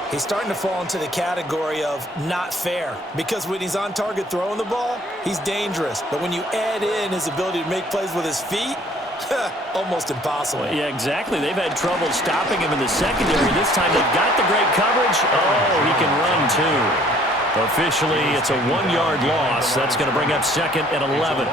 He's starting to fall into the category of not fair, because when he's on target throwing the ball, he's dangerous. But when you add in his ability to make plays with his feet, almost impossible. Well, yeah, exactly. They've had trouble stopping him in the secondary. This time they've got the great coverage. Oh, he can run too. Officially, it's a 1-yard loss. That's going to bring up 2nd and 11.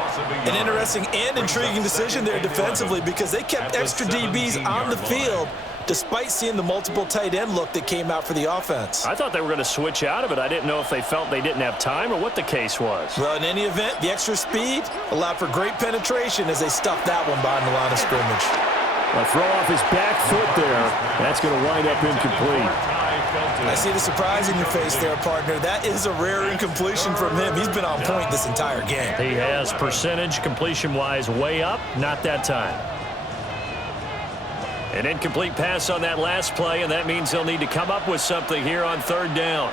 An interesting and intriguing decision there defensively, because they kept extra DBs on the field despite seeing the multiple tight end look that came out for the offense. I thought they were going to switch out of it. I didn't know if they felt they didn't have time or what the case was. Well, in any event, the extra speed allowed for great penetration as they stuffed that one behind the line of scrimmage. A throw off his back foot there. That's going to wind up incomplete. I see the surprise in your face there, partner. That is a rare incompletion from him. He's been on point this entire game. He has. Percentage completion-wise way up. Not that time. An incomplete pass on that last play, and that means they'll need to come up with something here on 3rd down.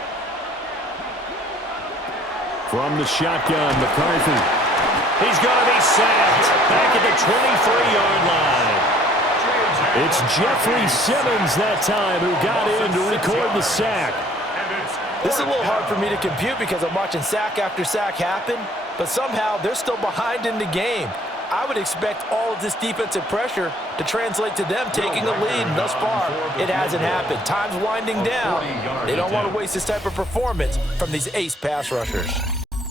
From the shotgun, McCarthy. He's going to be sacked back at the 23-yard line. It's Jeffrey Simmons that time who got in to record the sack. This is a little hard for me to compute because I'm watching sack after sack happen, but somehow they're still behind in the game. I would expect all of this defensive pressure to translate to them taking a lead, and thus far, it hasn't happened. Time's winding down. They don't want to waste this type of performance from these ace pass rushers.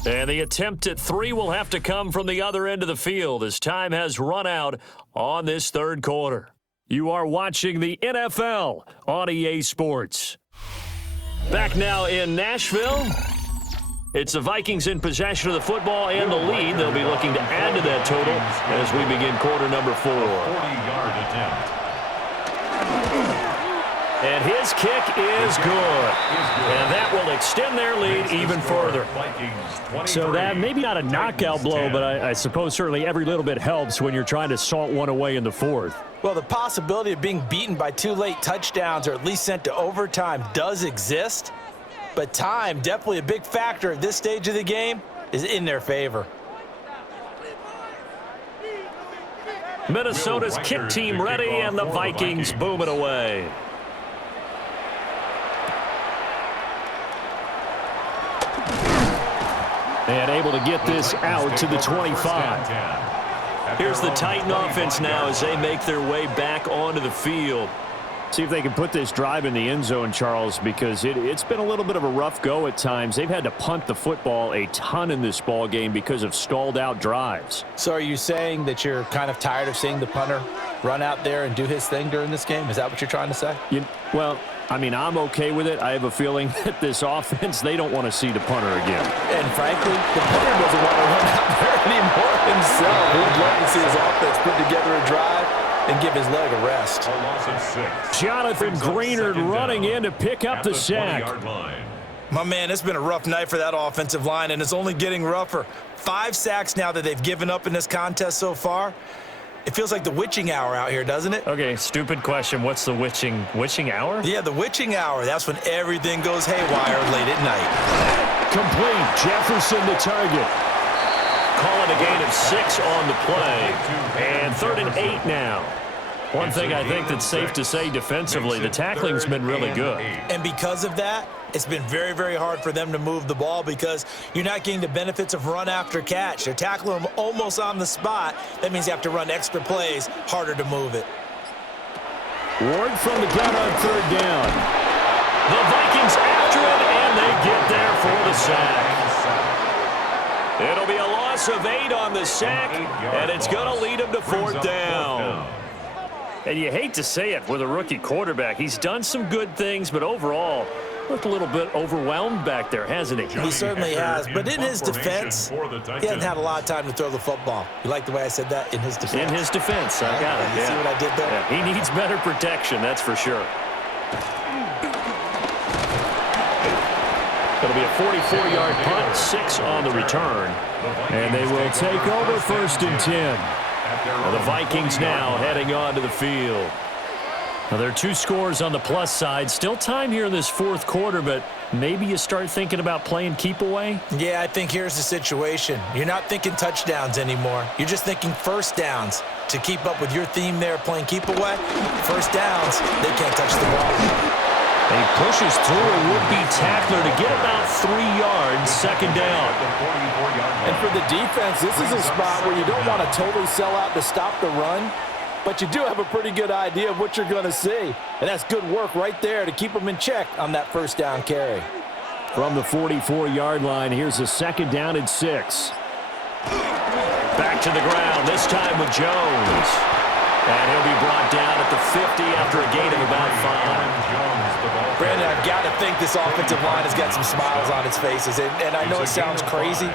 And the attempt at 3 will have to come from the other end of the field as time has run out on this 3rd quarter. You are watching the NFL on EA Sports. Back now in Nashville. It's the Vikings in possession of the football and the lead. They'll be looking to add to that total as we begin quarter number 4. 40-yard attempt. And his kick is good. And that will extend their lead even further. So that maybe not a knockout blow, but I suppose certainly every little bit helps when you're trying to salt one away in the fourth. Well, the possibility of being beaten by 2 late touchdowns or at least sent to overtime does exist. But time, definitely a big factor at this stage of the game, is in their favor. Minnesota's kick team ready, and the Vikings boom it away. And able to get this out to the 25. Here's the Titan offense now as they make their way back onto the field. See if they can put this drive in the end zone, Charles, because it's been a little bit of a rough go at times. They've had to punt the football a ton in this ball game because of stalled out drives. So are you saying that you're kind of tired of seeing the punter run out there and do his thing during this game? Is that what you're trying to say? Well, I mean, I'm okay with it. I have a feeling that this offense, they don't want to see the punter again. And frankly, the punter doesn't want to run out there anymore himself. He'd love to see his offense put together a drive and give his leg a rest. A loss of 6. Jonathan Greenard running in to pick up the sack. 20-yard line. My man, it's been a rough night for that offensive line, and it's only getting rougher. 5 sacks now that they've given up in this contest so far. It feels like the witching hour out here, doesn't it? Okay, stupid question. What's the witching hour? Yeah, the witching hour. That's when everything goes haywire late at night. Complete. Jefferson the target. Calling a gain of 6 on the play. And 3rd and 8 now. One thing I think that's safe to say defensively, the tackling's been really good. And because of that, it's been very, very hard for them to move the ball because you're not getting the benefits of run after catch. They're tackling them almost on the spot. That means you have to run extra plays, harder to move it. Ward from the gun on 3rd down. The Vikings after it, and they get there for the sack. It'll be a loss of 8 on the sack, and it's going to lead them to 4th down. And you hate to say it with a rookie quarterback. He's done some good things, but overall, looked a little bit overwhelmed back there, hasn't he? He certainly has. But in his defense, he hasn't had a lot of time to throw the football. You like the way I said that? In his defense. In his defense, I got it. You see what I did there? Yeah, he needs better protection, that's for sure. It'll be a 44-yard punt, 6 on the return. And they will take over 1st and 10. The Vikings now heading on to the field. Now, there are 2 scores on the plus side. Still time here in this 4th quarter, but maybe you start thinking about playing keep away? Yeah, I think here's the situation. You're not thinking touchdowns anymore. You're just thinking 1st downs. To keep up with your theme there, playing keep away, 1st downs, they can't touch the ball. And he pushes through a would-be tackler to get about 3 yards, 2nd down. And for the defense, this is a spot where you don't want to totally sell out to stop the run, but you do have a pretty good idea of what you're going to see. And that's good work right there to keep them in check on that 1st down carry. From the 44-yard line, here's a 2nd down and 6. Back to the ground, this time with Jones. And he'll be brought down at the 50 after a gain of about 5. Brandon, I've got to think this offensive line has got some smiles on its faces. And I know it sounds crazy,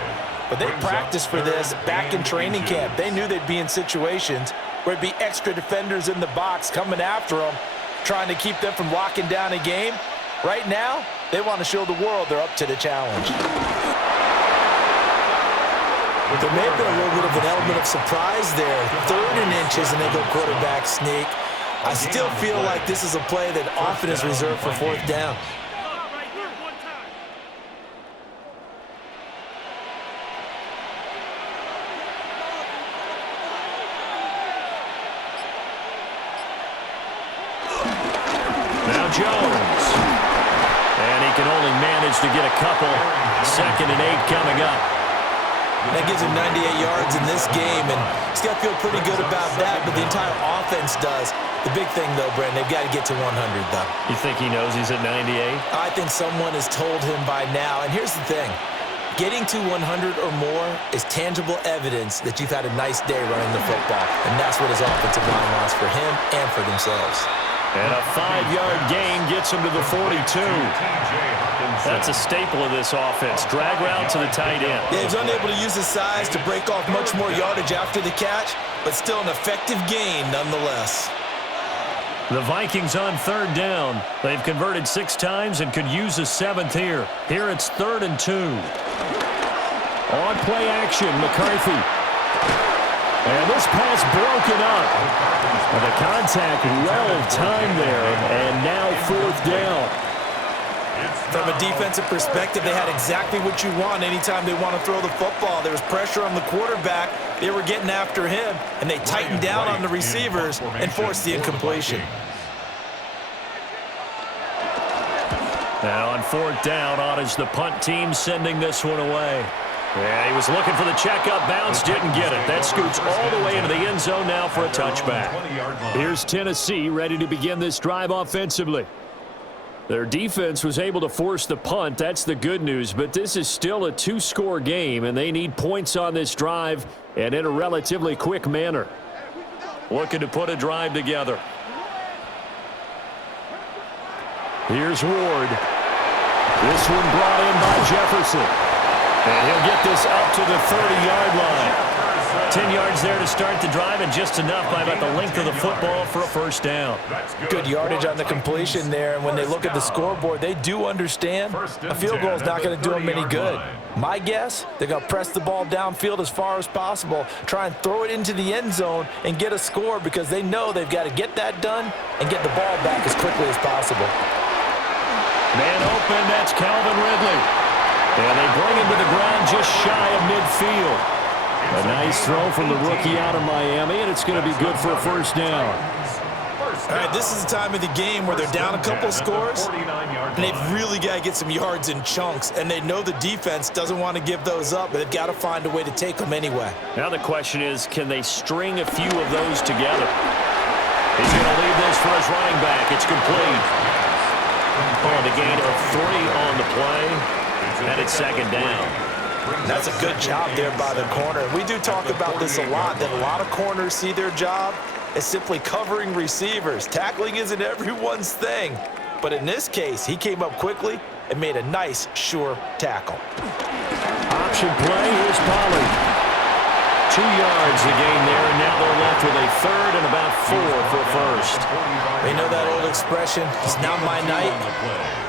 but they practiced for this back in training camp. They knew they'd be in situations where it'd be extra defenders in the box coming after them, trying to keep them from locking down a game. Right now, they want to show the world they're up to the challenge. There may have been a little bit of an element of surprise there. 3rd and inches, and they go quarterback sneak. I still feel like this is a play that often is reserved for 4th down. Now Jones. And he can only manage to get a couple. 2nd and 8 coming up. That gives him 98 yards in this game, and he's got to feel pretty good about that, but the entire offense does. The big thing, though, Brandon, they've got to get to 100, though. You think he knows he's at 98? I think someone has told him by now, and here's the thing. Getting to 100 or more is tangible evidence that you've had a nice day running the football, and that's what his offensive line wants for him and for themselves. And a 5-yard gain gets him to the 42. That's a staple of this offense. Drag route to the tight end. Yeah, he's unable to use his size to break off much more yardage after the catch, but still an effective gain nonetheless. The Vikings on 3rd down. They've converted 6 times and could use a 7th here. Here it's 3rd and 2. On play action, McCarthy. And this pass broken up. And the contact well timed there, and now 4th down. From a defensive perspective, they had exactly what you want anytime they want to throw the football. There was pressure on the quarterback. They were getting after him, and they tightened down on the receivers and forced the incompletion. Now on 4th down, on is the punt team sending this one away. Yeah, he was looking for the checkup bounce, didn't get it. That scoots all the way into the end zone now for a touchback. Here's Tennessee ready to begin this drive offensively. Their defense was able to force the punt. That's the good news, but this is still a 2-score game, and they need points on this drive and in a relatively quick manner. Looking to put a drive together. Here's Ward. This one brought in by Jefferson. And he'll get this up to the 30-yard line. 10 yards there to start the drive, and just enough by about the length of the football for a 1st down. Good yardage on the completion there, and when they look at the scoreboard, they do understand a field goal is not going to do them any good. My guess, they're going to press the ball downfield as far as possible, try and throw it into the end zone and get a score because they know they've got to get that done and get the ball back as quickly as possible. Man open, that's Calvin Ridley. And they bring him to the ground just shy of midfield. A nice throw from the rookie out of Miami, and it's going to be good for a 1st down. All right, this is the time of the game where they're down a couple scores, and they've really got to get some yards in chunks, and they know the defense doesn't want to give those up, but they've got to find a way to take them anyway. Now the question is, can they string a few of those together? He's going to leave this for his running back. It's complete. Oh, the gain of 3 on the play. And it's 2nd down. That's a good job there by the corner. We do talk about this a lot, that a lot of corners see their job as simply covering receivers. Tackling isn't everyone's thing. But in this case, he came up quickly and made a nice, sure tackle. Option play, here's Pollard. 2 yards the gain there, and now they're left with a 3rd and about 4 for a 1st. They know that old expression, it's not my night.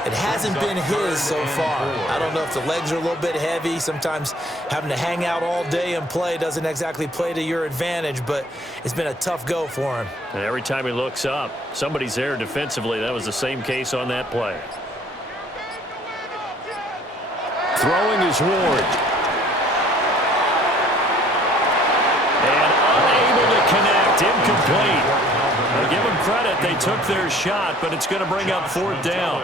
It hasn't been his so far. I don't know if the legs are a little bit heavy. Sometimes having to hang out all day and play doesn't exactly play to your advantage, but it's been a tough go for him. And every time he looks up, somebody's there defensively. That was the same case on that play. Throwing is Ward. And unable to connect, incomplete. I'll give them credit. They took their shot, but it's going to bring up 4th down.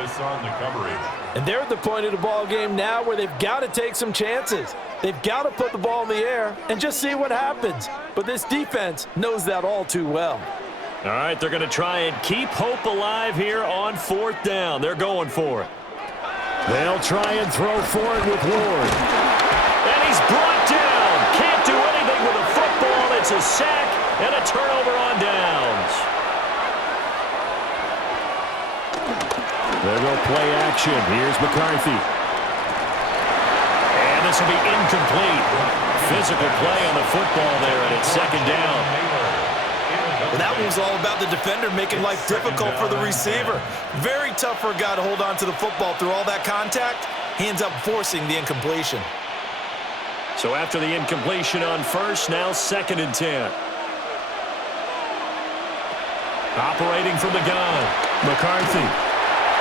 And they're at the point of the ball game now where they've got to take some chances. They've got to put the ball in the air and just see what happens. But this defense knows that all too well. All right, they're going to try and keep hope alive here on 4th down. They're going for it. They'll try and throw for it with Ward. And he's brought down. Can't do anything with a football. It's a sack and a turnover on downs. They'll go play action. Here's McCarthy. And this will be incomplete. Physical play on the football there, and it's 2nd down. Well, that one was all about the defender making life difficult for the receiver. Very tough for a guy to hold on to the football through all that contact. He ends up forcing the incompletion. So after the incompletion on 1st, now 2nd and 10. Operating from the gun, McCarthy.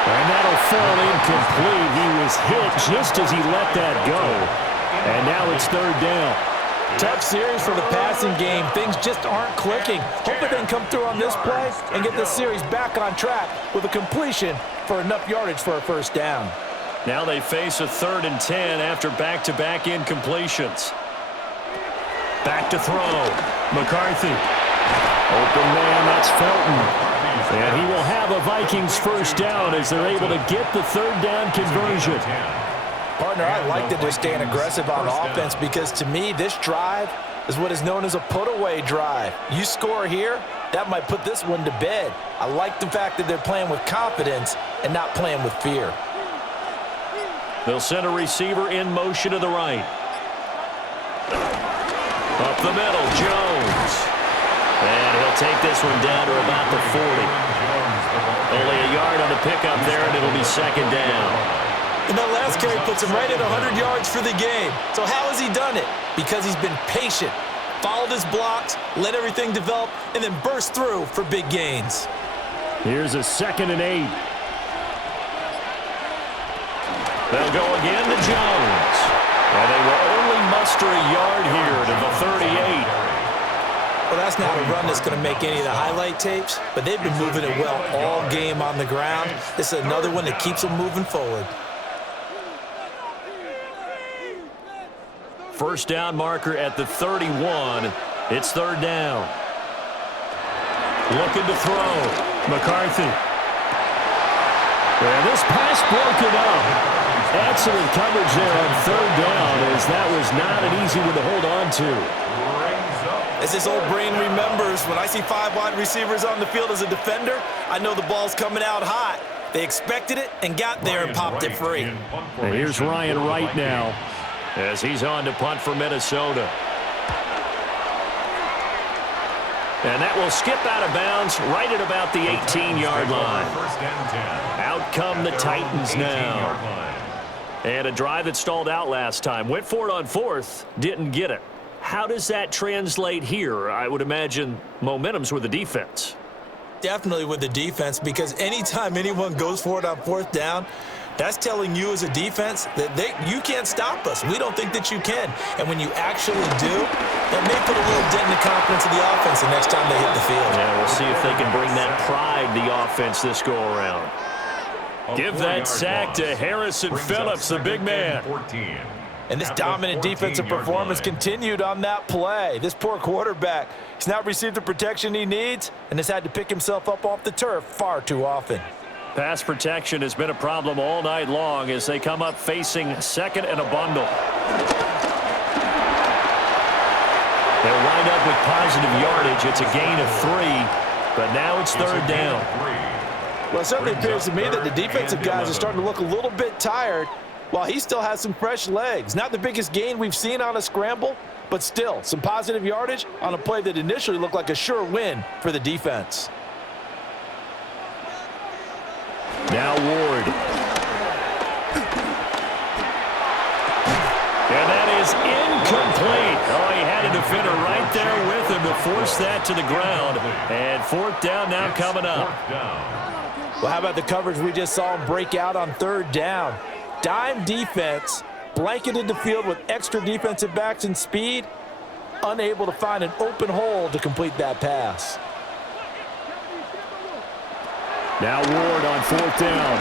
And that'll fall incomplete. He was hit just as he let that go. And now it's 3rd down. Tough series for the passing game. Things just aren't clicking. Hopefully they can come through on this play and get this series back on track with a completion for enough yardage for a 1st down. Now they face a 3rd and 10 after back-to-back incompletions. Back to throw. McCarthy. Open man, that's Felton. And he will have a Vikings 1st down as they're able to get the 3rd down conversion. Partner, I like that they're staying aggressive on offense because to me, this drive is what is known as a put-away drive. You score here, that might put this one to bed. I like the fact that they're playing with confidence and not playing with fear. They'll send a receiver in motion to the right. Up the middle, Jones. And he'll take this one down to about the 40. Only a yard on the pickup there, and it'll be second down. And that last carry puts him right at 100 yards for the game. So how has he done it? Because he's been patient, followed his blocks, let everything develop, and then burst through for big gains. Here's a 2nd and 8. They'll go again to Jones. And they will only muster a yard here to the 38. Well, that's not a run that's going to make any of the highlight tapes, but they've been moving it well all game on the ground. This is another one that keeps them moving forward. First down marker at the 31. It's third down. Looking to throw. McCarthy. And this pass broken up. Excellent coverage there on third down, as that was not an easy one to hold on to. As this old brain remembers, when I see 5 wide receivers on the field as a defender, I know the ball's coming out hot. They expected it and got there and popped it free. And here's Ryan Wright now, as he's on to punt for Minnesota. And that will skip out of bounds right at about the 18-yard line. Out come the Titans now. And a drive that stalled out last time. Went for it on 4th, didn't get it. How does that translate here? I would imagine momentum's with the defense. Definitely with the defense, because anytime anyone goes for it on 4th down, that's telling you as a defense that you can't stop us. We don't think that you can. And when you actually do, that may put a little dent in the confidence of the offense the next time they hit the field. Yeah, we'll see if they can bring that pride to the offense this go-around. Give that sack to Harrison Phillips, the big man. And this dominant defensive performance continued on that play. This poor quarterback, he's not received the protection he needs and has had to pick himself up off the turf far too often. Pass protection has been a problem all night long as they come up facing 2nd and a bundle. They'll wind up with positive yardage. It's a gain of 3, but now it's third down. Well, it certainly appears to me that the defensive guys are starting to look a little bit tired while he still has some fresh legs. Not the biggest gain we've seen on a scramble, but still some positive yardage on a play that initially looked like a sure win for the defense. Now Ward. And that is incomplete. Oh, he had a defender right there with him to force that to the ground. And 4th down now coming up. Well, how about the coverage we just saw him break out on 3rd down? Dime defense, blanketed the field with extra defensive backs and speed, unable to find an open hole to complete that pass. now Ward on 4th down.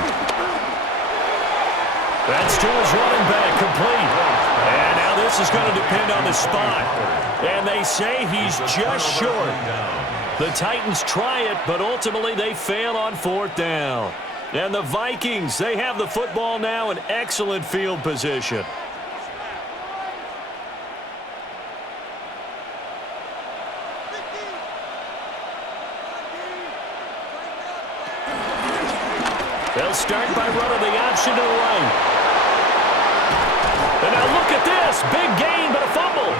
That's to his running back, complete. And now this is going to depend on the spot. And they say he's just short. The Titans try it, but ultimately they fail on 4th down. And the Vikings, they have the football now in excellent field position. They'll start by running the option to the right. And now look at this. Big gain, but a fumble.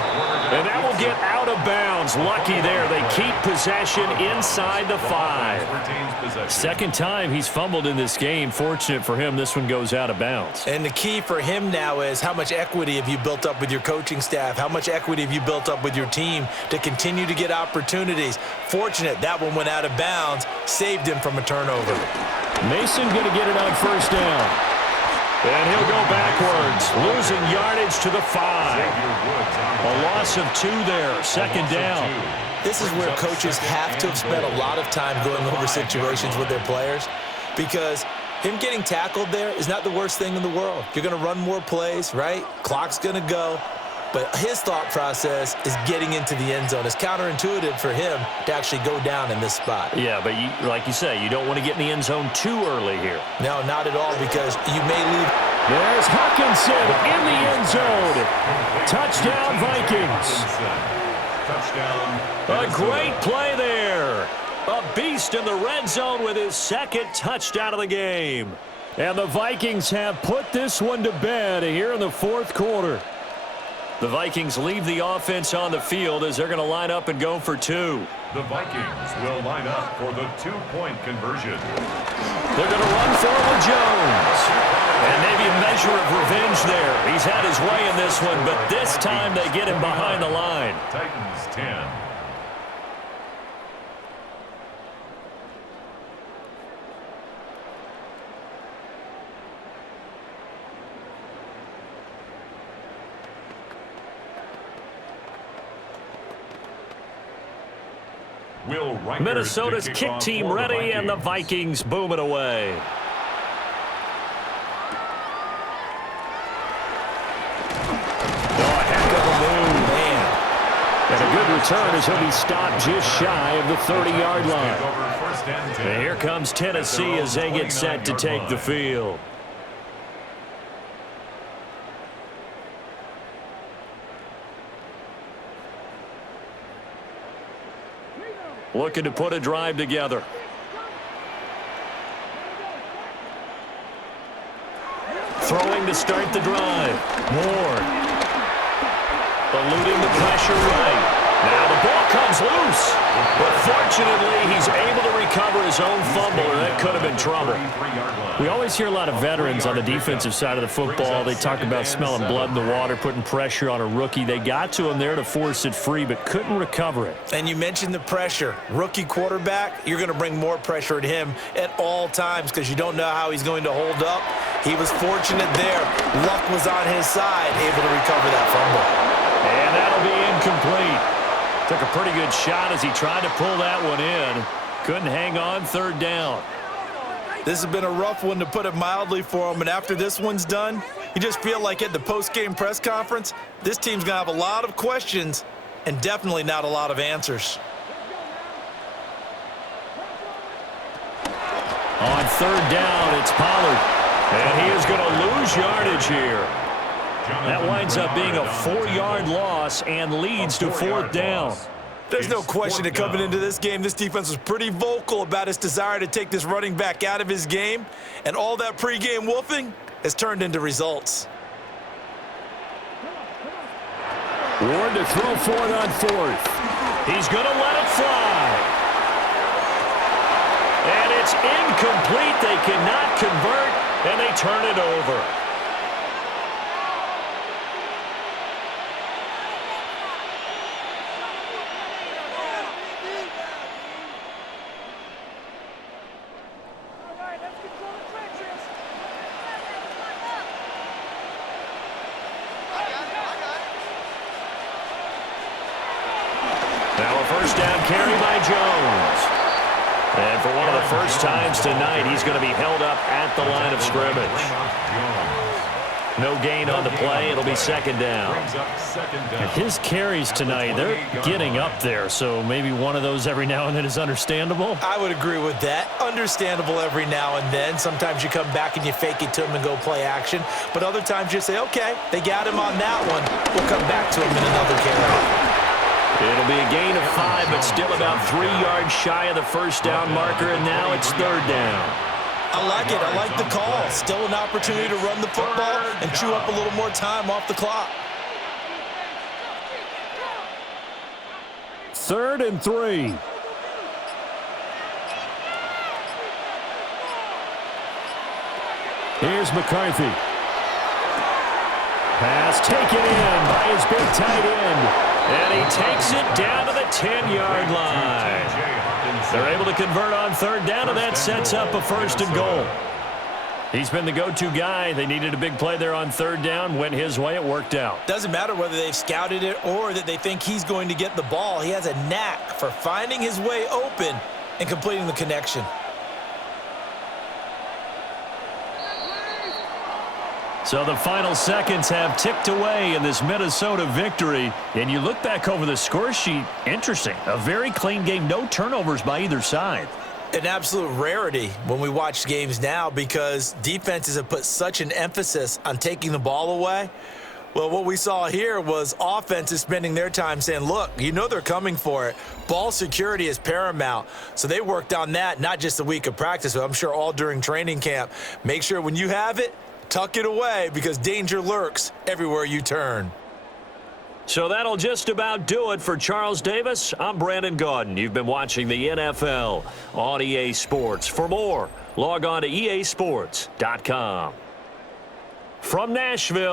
And that will get out of bounds. Lucky there. They keep possession inside the 5. Second time he's fumbled in this game. Fortunate for him, this one goes out of bounds. And the key for him now is how much equity have you built up with your coaching staff? How much equity have you built up with your team to continue to get opportunities? Fortunate that one went out of bounds, saved him from a turnover. Mason going to get it on 1st down. And he'll go backwards, losing yardage to the 5. A loss of 2 there, 2nd down. This is where coaches have to have spent a lot of time going over situations with their players, because him getting tackled there is not the worst thing in the world. You're going to run more plays, right? Clock's going to go. But his thought process is getting into the end zone. It's counterintuitive for him to actually go down in this spot. Yeah, but like you say, you don't want to get in the end zone too early here. No, not at all, because you may leave. There's Hawkinson in the end zone. Touchdown, Vikings. A great play there. A beast in the red zone with his 2nd touchdown of the game. And the Vikings have put this one to bed here in the 4th quarter. The Vikings leave the offense on the field as they're going to line up and go for 2. The Vikings will line up for the two-point conversion. They're going to run for it with Jones. And maybe a measure of revenge there. He's had his way in this one, but this time they get him behind the line. Titans 10. Minnesota's kick team ready, and the Vikings boom it away. Oh, a heck of a move, man. And a good return as he'll be stopped just shy of the 30-yard line. And here comes Tennessee as they get set to take the field. Looking to put a drive together. Throwing to start the drive. Ward. Eluding the pressure right. Now the ball comes loose. But fortunately, he's able to recover his own fumble, or that could have been trouble. We always hear a lot of veterans on the defensive side of the football. They talk about smelling blood in the water, putting pressure on a rookie. They got to him there to force it free, but couldn't recover it. And you mentioned the pressure. Rookie quarterback, you're going to bring more pressure at him at all times because you don't know how he's going to hold up. He was fortunate there. Luck was on his side, able to recover that fumble. And that'll be incomplete. Took a pretty good shot as he tried to pull that one in. Couldn't hang on third down. This has been a rough one, to put it mildly, for him. And after this one's done, you just feel like at the post-game press conference, this team's going to have a lot of questions and definitely not a lot of answers. On third down, it's Pollard. And he is going to lose yardage here. That winds up being a 4-yard loss and leads to fourth down. There's no question that coming into this game, this defense was pretty vocal about its desire to take this running back out of his game, and all that pregame wolfing has turned into results. Ward to throw for it on fourth. He's going to let it fly. And it's incomplete. They cannot convert, and they turn it over. Now a first down carry by Jones. And for one of the first times tonight, he's going to be held up at the line of scrimmage. No gain on the play. It'll be second down. His carries tonight, they're getting up there, so maybe one of those every now and then is understandable. I would agree with that. Understandable every now and then. Sometimes you come back and you fake it to him and go play action. But other times you say, okay, they got him on that one. We'll come back to him in another carry. It'll be a gain of 5, but still about 3 yards shy of the first down marker, and now it's third down. I like it. I like the call. Still an opportunity to run the football and chew up a little more time off the clock. 3rd and 3. Here's McCarthy. Pass taken in by his big tight end. And he takes it down to the 10-yard line. They're able to convert on third down, and that sets up a first and goal. He's been the go-to guy. They needed a big play there on third down. Went his way. It worked out. Doesn't matter whether they've scouted it or that they think he's going to get the ball. He has a knack for finding his way open and completing the connection. So the final seconds have ticked away in this Minnesota victory. And you look back over the score sheet, interesting. A very clean game, no turnovers by either side. An absolute rarity when we watch games now because defenses have put such an emphasis on taking the ball away. Well, what we saw here was offenses spending their time saying, look, you know they're coming for it. Ball security is paramount. So they worked on that, not just a week of practice, but I'm sure all during training camp. Make sure when you have it, tuck it away because danger lurks everywhere you turn. So that'll just about do it for Charles Davis. I'm Brandon Gaudin. You've been watching the NFL on EA Sports. For more, log on to easports.com. From Nashville.